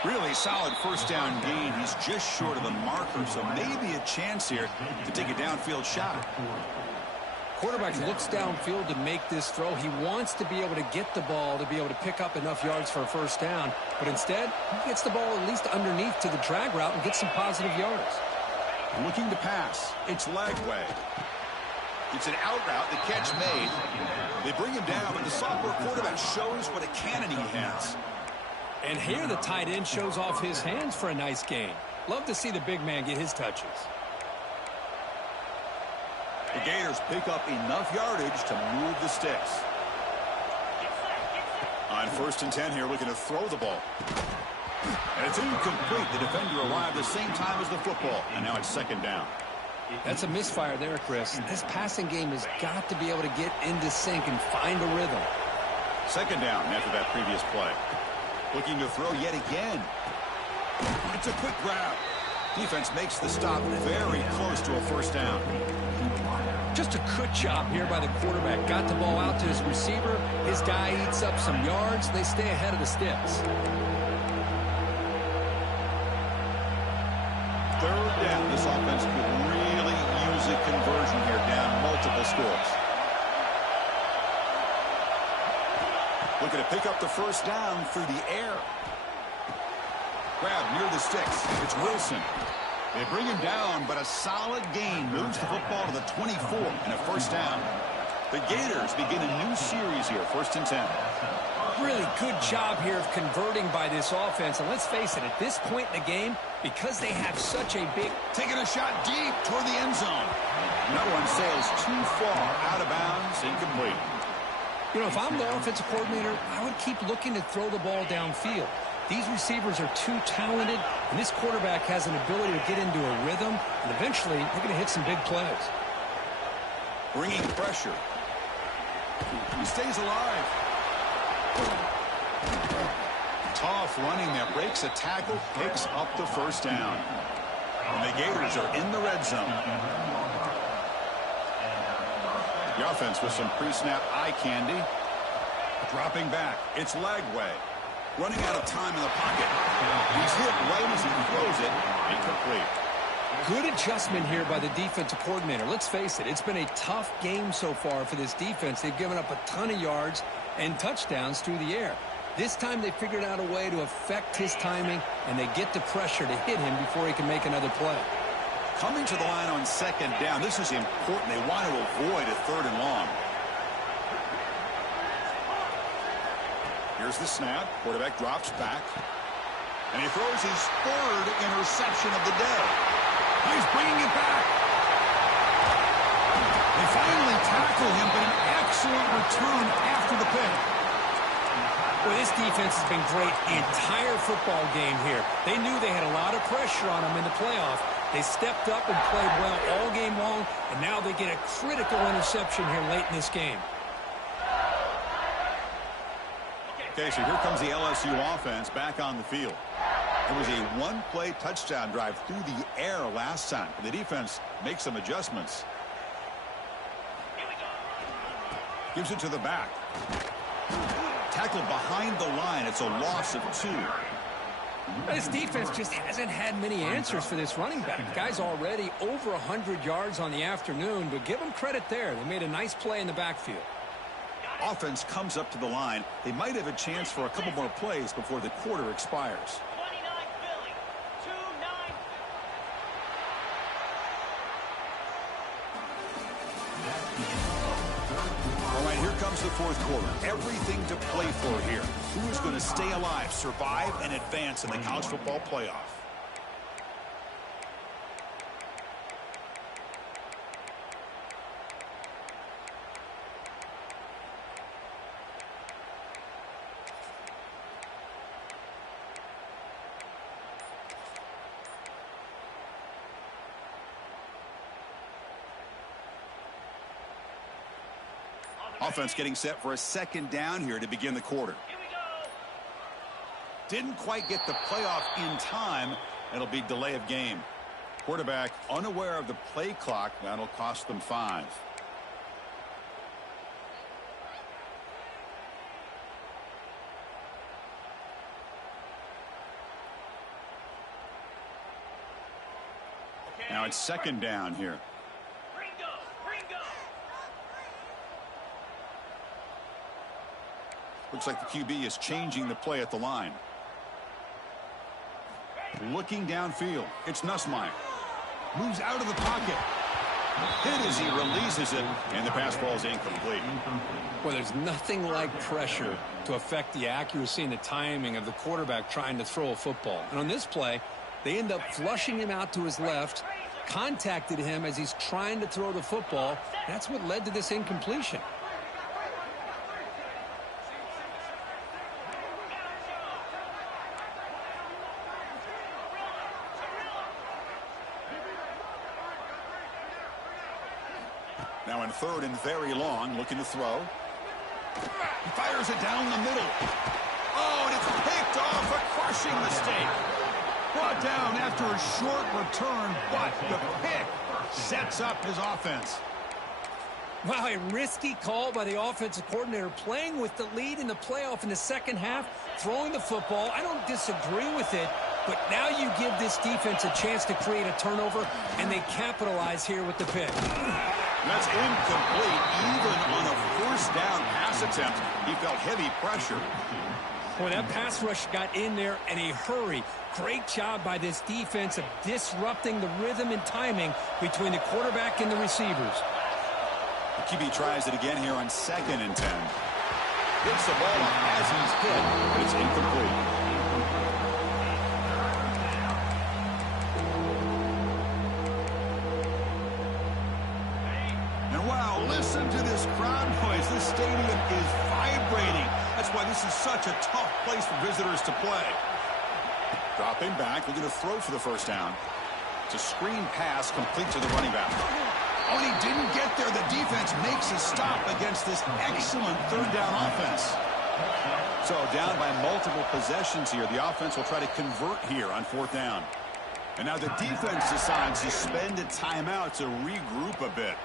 Really solid 1st down gain. He's just short of the marker, so maybe a chance here to take a downfield shot. Quarterback looks downfield to make this throw. He wants to be able to get the ball to be able to pick up enough yards for a 1st down. But instead, he gets the ball at least underneath to the drag route and gets some positive yards. Looking to pass. It's Lagway. It's an out route. The catch made. They bring him down, but the sophomore quarterback shows what a cannon he has. And here the tight end shows off his hands for a nice gain. Love to see the big man get his touches. The Gators pick up enough yardage to move the sticks. On 1st and 10 here, looking to throw the ball. And it's incomplete. The defender arrived the same time as the football, and now it's 2nd down. That's a misfire there, Chris. This passing game has got to be able to get into sync and find a rhythm. 2nd down after that previous play. Looking to throw yet again. It's a quick grab. Defense makes the stop very close to a 1st down. Just a good job here by the quarterback. Got the ball out to his receiver. His guy eats up some yards. They stay ahead of the sticks. 3rd down. This offense could really use a conversion here, down multiple scores. Looking to pick up the 1st down through the air. Grab near the sticks. It's Wilson. They bring him down, but a solid gain moves the football to the 24 and a first down. The Gators begin a new series here, 1st and 10. Really good job here of converting by this offense. And let's face it, at this point in the game, because they have such a big... Taking a shot deep toward the end zone. That one sails too far out of bounds, incomplete. You know, if I'm the offensive coordinator, I would keep looking to throw the ball downfield. These receivers are too talented, and this quarterback has an ability to get into a rhythm, and eventually they're going to hit some big plays. Bringing pressure. He stays alive. Tough running there. Breaks a tackle, picks up the first down. And the Gators are in the red zone. The offense with some pre-snap eye candy. Dropping back. It's Lagway. Running out of time in the pocket. He's hit right as he throws it. Incomplete. Good adjustment here by the defensive coordinator. Let's face it, it's been a tough game so far for this defense. They've given up a ton of yards and touchdowns through the air. This time they figured out a way to affect his timing, and they get the pressure to hit him before he can make another play. Coming to the line on 2nd down, this is important. They want to avoid a 3rd and long. Here's the snap. Quarterback drops back. And he throws his 3rd interception of the day. He's bringing it back. They finally tackle him, but an excellent return after the pick. Well, this defense has been great the entire football game here. They knew they had a lot of pressure on them in the playoff. They stepped up and played well all game long, and now they get a critical interception here late in this game. Okay, so here comes the LSU offense back on the field. It was a one-play touchdown drive through the air last time. The defense makes some adjustments. Gives it to the back. Tackled behind the line. It's a loss of 2. This defense just hasn't had many answers for this running back. The guy's already over 100 yards on the afternoon, but give him credit there. They made a nice play in the backfield. Offense comes up to the line. They might have a chance for a couple more plays before the quarter expires. 29 Philly, 2-9. All right, here comes the 4th quarter. Everything to play for here. Who is going to stay alive, survive, and advance in the college football playoff? Offense getting set for a 2nd down here to begin the quarter. Didn't quite get the playoff in time. It'll be delay of game. Quarterback unaware of the play clock. That'll cost them 5. Now it's 2nd down here. Looks like the QB is changing the play at the line. Looking downfield. It's Nussmeier. Moves out of the pocket. Hit as he releases it, and the pass ball is incomplete. Well, there's nothing like pressure to affect the accuracy and the timing of the quarterback trying to throw a football. And on this play, they end up flushing him out to his left, contacted him as he's trying to throw the football. That's what led to this incompletion. Now in 3rd and very long, looking to throw. He fires it down the middle. Oh, and it's picked off, a crushing mistake. Brought down after a short return, but the pick sets up his offense. Wow, a risky call by the offensive coordinator, playing with the lead in the playoff in the 2nd half, throwing the football. I don't disagree with it, but now you give this defense a chance to create a turnover, and they capitalize here with the pick. That's incomplete. Even on a 1st down pass attempt, he felt heavy pressure. Well, that pass rush got in there in a hurry. Great job by this defense of disrupting the rhythm and timing between the quarterback and the receivers. The QB tries it again here on 2nd and 10. Hits the ball as he's hit, but it's incomplete. And wow, listen to this crowd noise. This stadium is vibrating. That's why this is such a tough place for visitors to play. Dropping back, looking to throw for the first down. It's a screen pass complete to the running back. Oh, and he didn't get there. The defense makes a stop against this excellent 3rd down offense. So down by multiple possessions here. The offense will try to convert here on 4th down. And now the defense decides to spend a timeout to regroup a bit.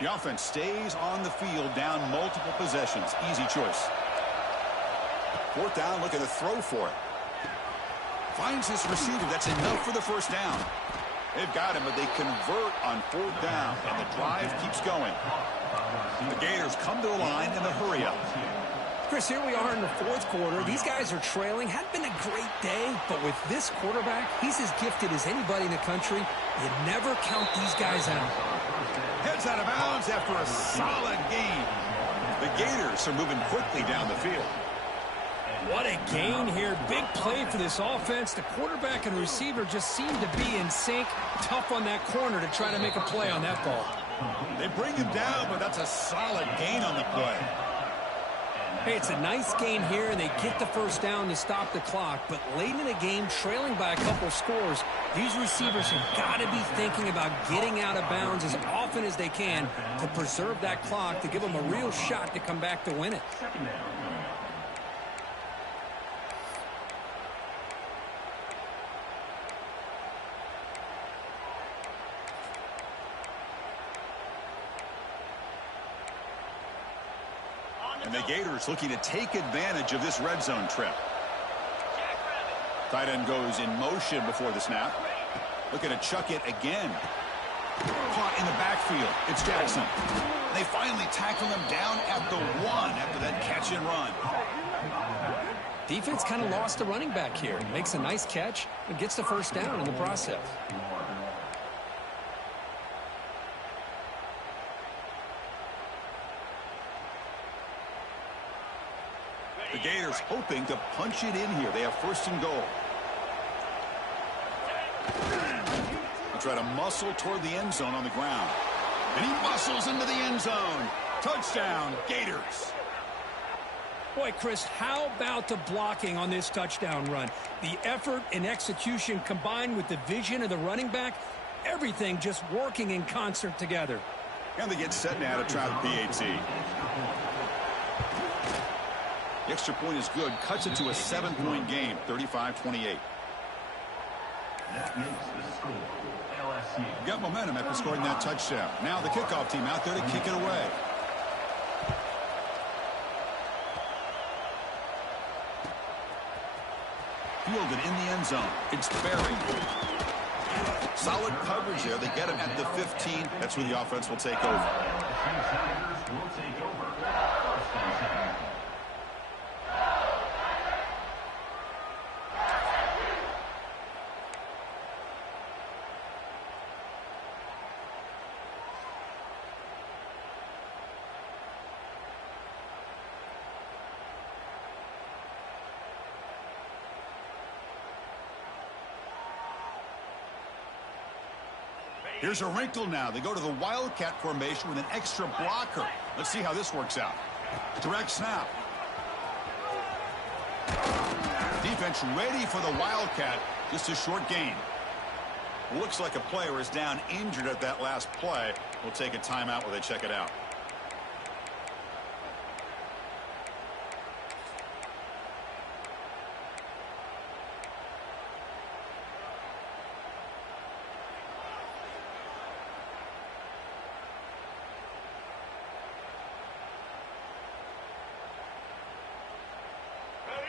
The offense stays on the field, down multiple possessions. Easy choice. 4th down, looking to throw for it. Finds his receiver. That's enough for the first down. They've got him, but they convert on 4th down, and the drive keeps going. The Gators come to the line in a hurry-up. Chris, here we are in the 4th quarter. These guys are trailing. Hadn't been a great day, but with this quarterback, he's as gifted as anybody in the country. You never count these guys out. Heads out of bounds after a solid gain. The Gators are moving quickly down the field. What a gain here. Big play for this offense. The quarterback and receiver just seem to be in sync. Tough on that corner to try to make a play on that ball. They bring him down, but that's a solid gain on the play. Hey, it's a nice gain here, and they get the first down to stop the clock. But late in the game, trailing by a couple scores, these receivers have got to be thinking about getting out of bounds as often as they can to preserve that clock, to give them a real shot to come back to win it. And the Gators looking to take advantage of this red zone trip. Tight end goes in motion before the snap. Looking to chuck it again. Caught in the backfield. It's Jackson. They finally tackle him down at the 1 after that catch and run. Defense kind of lost the running back here. Makes a nice catch and gets the first down in the process. The Gators hoping to punch it in here. They have 1st and goal. They try to muscle toward the end zone on the ground. And he muscles into the end zone. Touchdown, Gators. Boy, Chris, how about the blocking on this touchdown run? The effort and execution combined with the vision of the running back, everything just working in concert together. And they get set now to try the PAT. The extra point is good. Cuts it to a 7-point game, 35-28. That makes the score LSU. Got momentum after scoring that touchdown. Now the kickoff team out there to kick it away. Fielded in the end zone. It's Berry. Solid coverage there. They get him at the 15. That's where the offense will take over. The Tigers will take over. 1st and 10. Here's a wrinkle now. They go to the Wildcat formation with an extra blocker. Let's see how this works out. Direct snap. Defense ready for the Wildcat. Just a short gain. Looks like a player is down injured at that last play. We'll take a timeout while they check it out.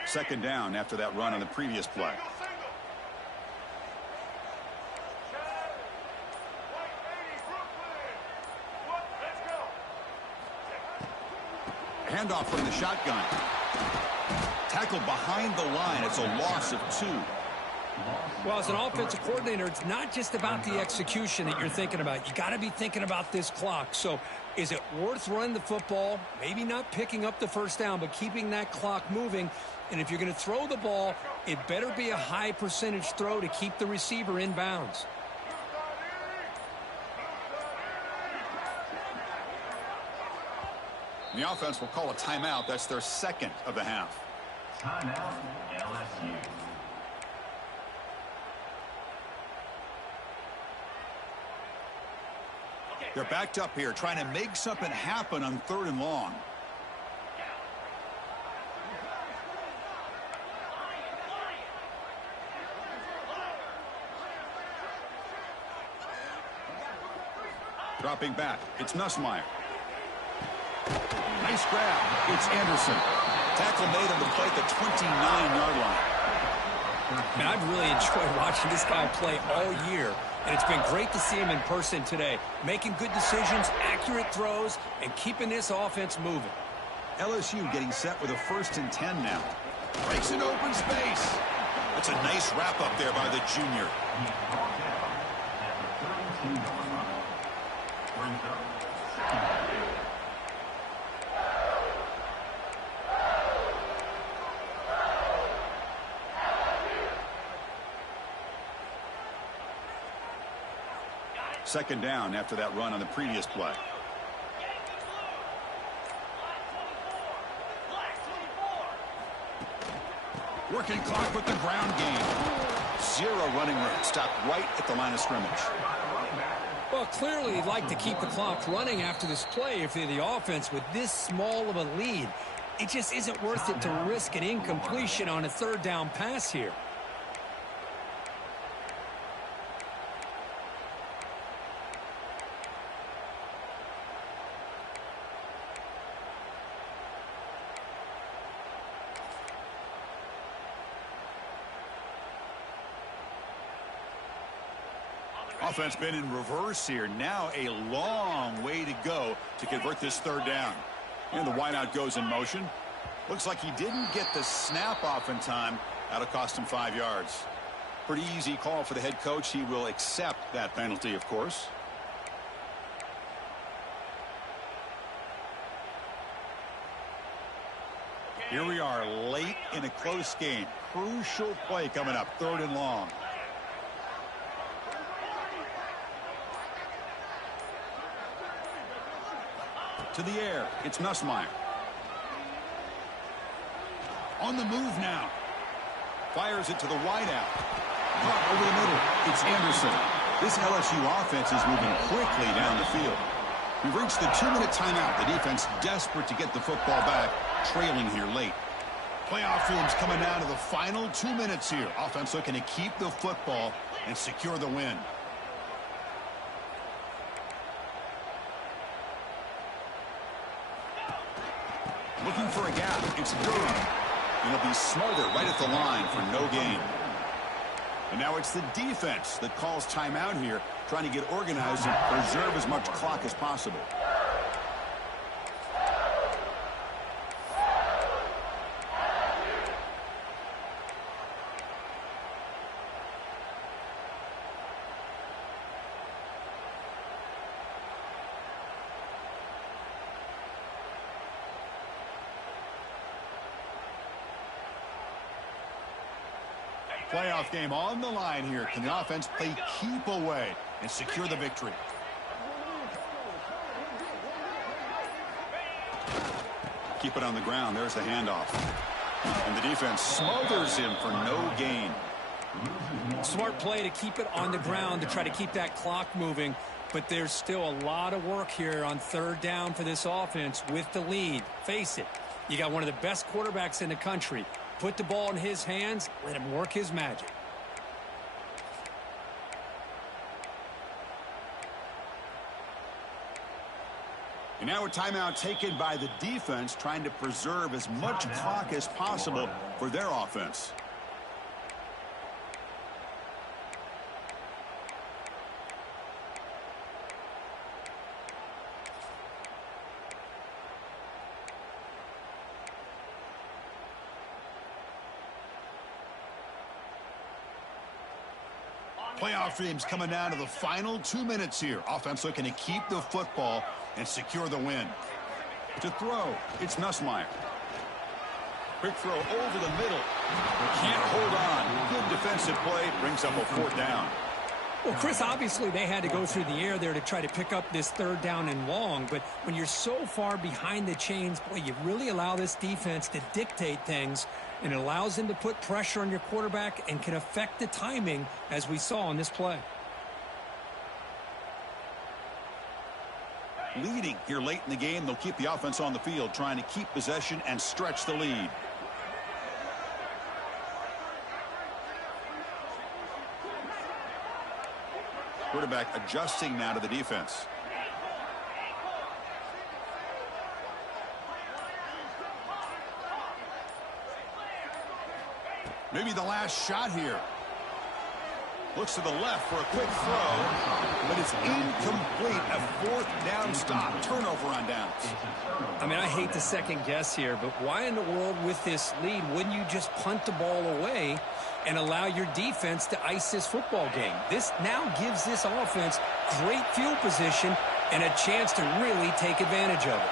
Second down after that run on the previous play. Handoff from the shotgun. Tackled behind the line. It's a loss of 2. Well, as an offensive coordinator, it's not just about the execution that you're thinking about. You got to be thinking about this clock. So is it worth running the football? Maybe not picking up the first down, but keeping that clock moving. And if you're going to throw the ball, it better be a high percentage throw to keep the receiver in bounds. The offense will call a timeout. That's their second of the half. Timeout, LSU. They're backed up here, trying to make something happen on 3rd and long. Dropping back, it's Nussmeier. Nice grab. It's Anderson. Tackle made on the play at the 29-yard line. And I've really enjoyed watching this guy play all year, and it's been great to see him in person today, making good decisions, accurate throws, and keeping this offense moving. LSU getting set with a 1st and 10 now. Breaks an open space. That's a nice wrap-up there by the junior. He's brought down at the 32-yard line. Brings up 2nd down. Second down after that run on the previous play. Working clock with the ground game. 0 running room. Stopped right at the line of scrimmage. Well, clearly you'd like to keep the clock running after this play if you're the offense with this small of a lead. It just isn't worth it to risk an incompletion on a 3rd down pass here. Offense been in reverse here. Now a long way to go to convert this 3rd down. And the wideout goes in motion. Looks like he didn't get the snap off in time. That'll cost him 5 yards. Pretty easy call for the head coach. He will accept that penalty, of course. Here we are late in a close game. Crucial play coming up. 3rd and long. To the air, it's Nussmeier. On the move now. Fires it to the wideout. Caught over the middle. It's Anderson. This LSU offense is moving quickly down the field. We've reached the 2-minute timeout. The defense desperate to get the football back, trailing here late. Playoff films coming down to the final 2 minutes here. Offense looking to keep the football and secure the win. Looking for a gap. It's Durham. And he'll be smothered right at the line for no gain. And now it's the defense that calls timeout here, trying to get organized and preserve as much clock as possible. Playoff game on the line here. Can the offense play keep away and secure the victory? Keep it on the ground. There's the handoff. And the defense smothers him for no gain. Smart play to keep it on the ground to try to keep that clock moving. But there's still a lot of work here on 3rd down for this offense with the lead. Face it, you got one of the best quarterbacks in the country. Put the ball in his hands, let him work his magic. And now a timeout taken by the defense, trying to preserve as much clock as possible for their offense. Playoff dreams coming down to the final 2 minutes here. Offense looking to keep the football and secure the win. To throw, it's Nussmeier. Quick throw over the middle. Can't hold on. Good defensive play. Brings up a 4th down. Well, Chris, obviously they had to go through the air there to try to pick up this 3rd down and long. But when you're so far behind the chains, boy, you really allow this defense to dictate things. And it allows them to put pressure on your quarterback and can affect the timing, as we saw on this play. Leading here late in the game, they'll keep the offense on the field, trying to keep possession and stretch the lead. Quarterback adjusting now to the defense. Maybe the last shot here. Looks to the left for a quick throw, but it's incomplete. A 4th down stop. Turnover on downs. I mean, I hate to second guess here, but why in the world with this lead wouldn't you just punt the ball away and allow your defense to ice this football game? This now gives this offense great field position and a chance to really take advantage of it.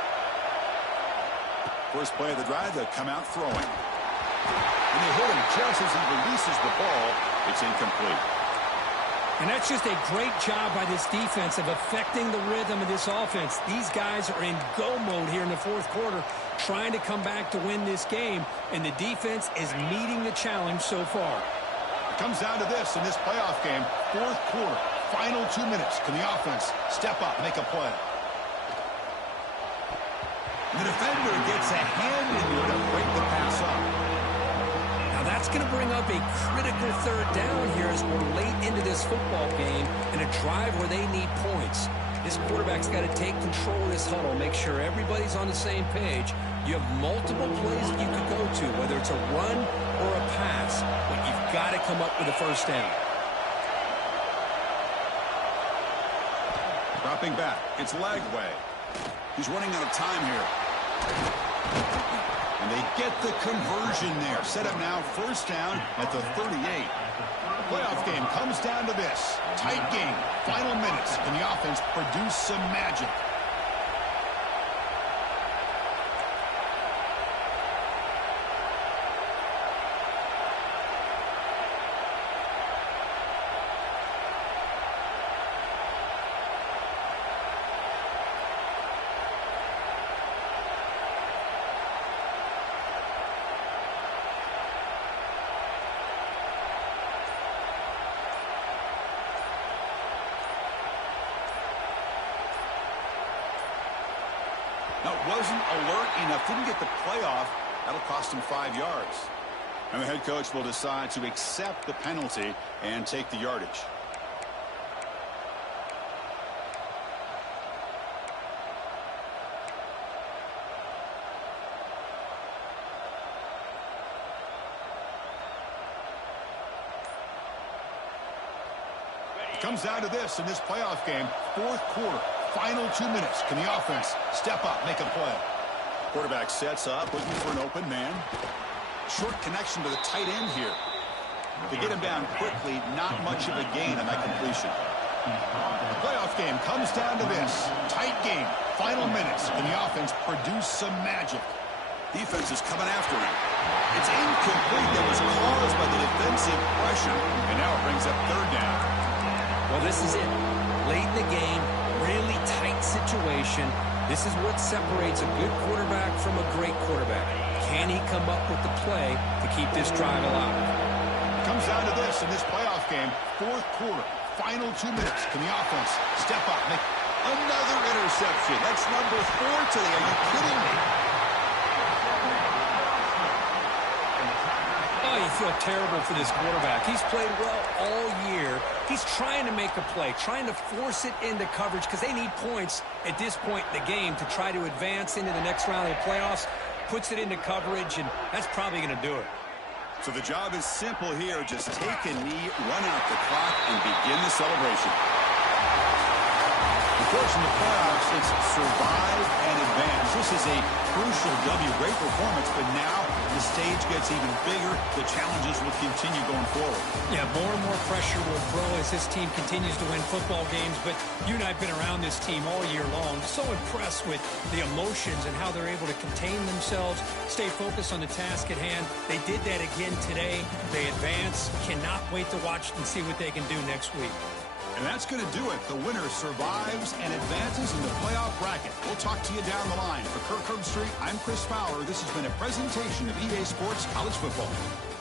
First play of the drive, they'll come out throwing. And they hit him just as he releases the ball. It's incomplete. And that's just a great job by this defense of affecting the rhythm of this offense. These guys are in go mode here in the 4th quarter, trying to come back to win this game, and the defense is meeting the challenge so far. It comes down to this in this playoff game. 4th quarter, final 2 minutes. Can the offense step up, make a play? The defender gets a hand in there to break the pass up. That's going to bring up a critical 3rd down here as we're late into this football game in a drive where they need points. This quarterback's got to take control of this huddle, make sure everybody's on the same page. You have multiple plays that you could go to, whether it's a run or a pass, but you've got to come up with a 1st down. Dropping back, it's Lagway. He's running out of time here. And they get the conversion there. Set up now, 1st down at the 38. The playoff game comes down to this. Tight game, final minutes. Can the offense produce some magic? Now, wasn't alert enough, didn't get the playoff. That'll cost him 5 yards. And the head coach will decide to accept the penalty and take the yardage. It comes down to this in this playoff game, 4th quarter. Final 2 minutes. Can the offense step up, make a play? Quarterback sets up, looking for an open man. Short connection to the tight end here. To get him down quickly, not much of a gain on that completion. The playoff game comes down to this. Tight game, final minutes. Can the offense produce some magic? Defense is coming after him. It's incomplete. That was caused by the defensive pressure. And now it brings up 3rd down. Well, this is it. Late in the game, really tight situation. This is what separates a good quarterback from a great quarterback. Can he come up with the play to keep this drive alive? Comes down to this in this playoff game. 4th quarter, final 2 minutes. Can the offense step up, make another interception? That's number 4 today. Are you kidding me? Oh, you feel terrible for this quarterback. He's played well all year. He's trying to make a play, trying to force it into coverage because they need points at this point in the game to try to advance into the next round of the playoffs. Puts it into coverage, and that's probably going to do it. So the job is simple here. Just take a knee, run out the clock, and begin the celebration. Of course, in the playoffs, it's survive and advance. This is a crucial W. Great performance, but now the stage gets even bigger. The challenges will continue going forward. Yeah, more and more pressure will grow as this team continues to win football games. But you and I have been around this team all year long. So impressed with the emotions and how they're able to contain themselves, stay focused on the task at hand. They did that again today. They advance. Cannot wait to watch and see what they can do next week. And that's going to do it. The winner survives and advances in the playoff bracket. We'll talk to you down the line. For Kirk Herbstreit, I'm Chris Fowler. This has been a presentation of EA Sports College Football.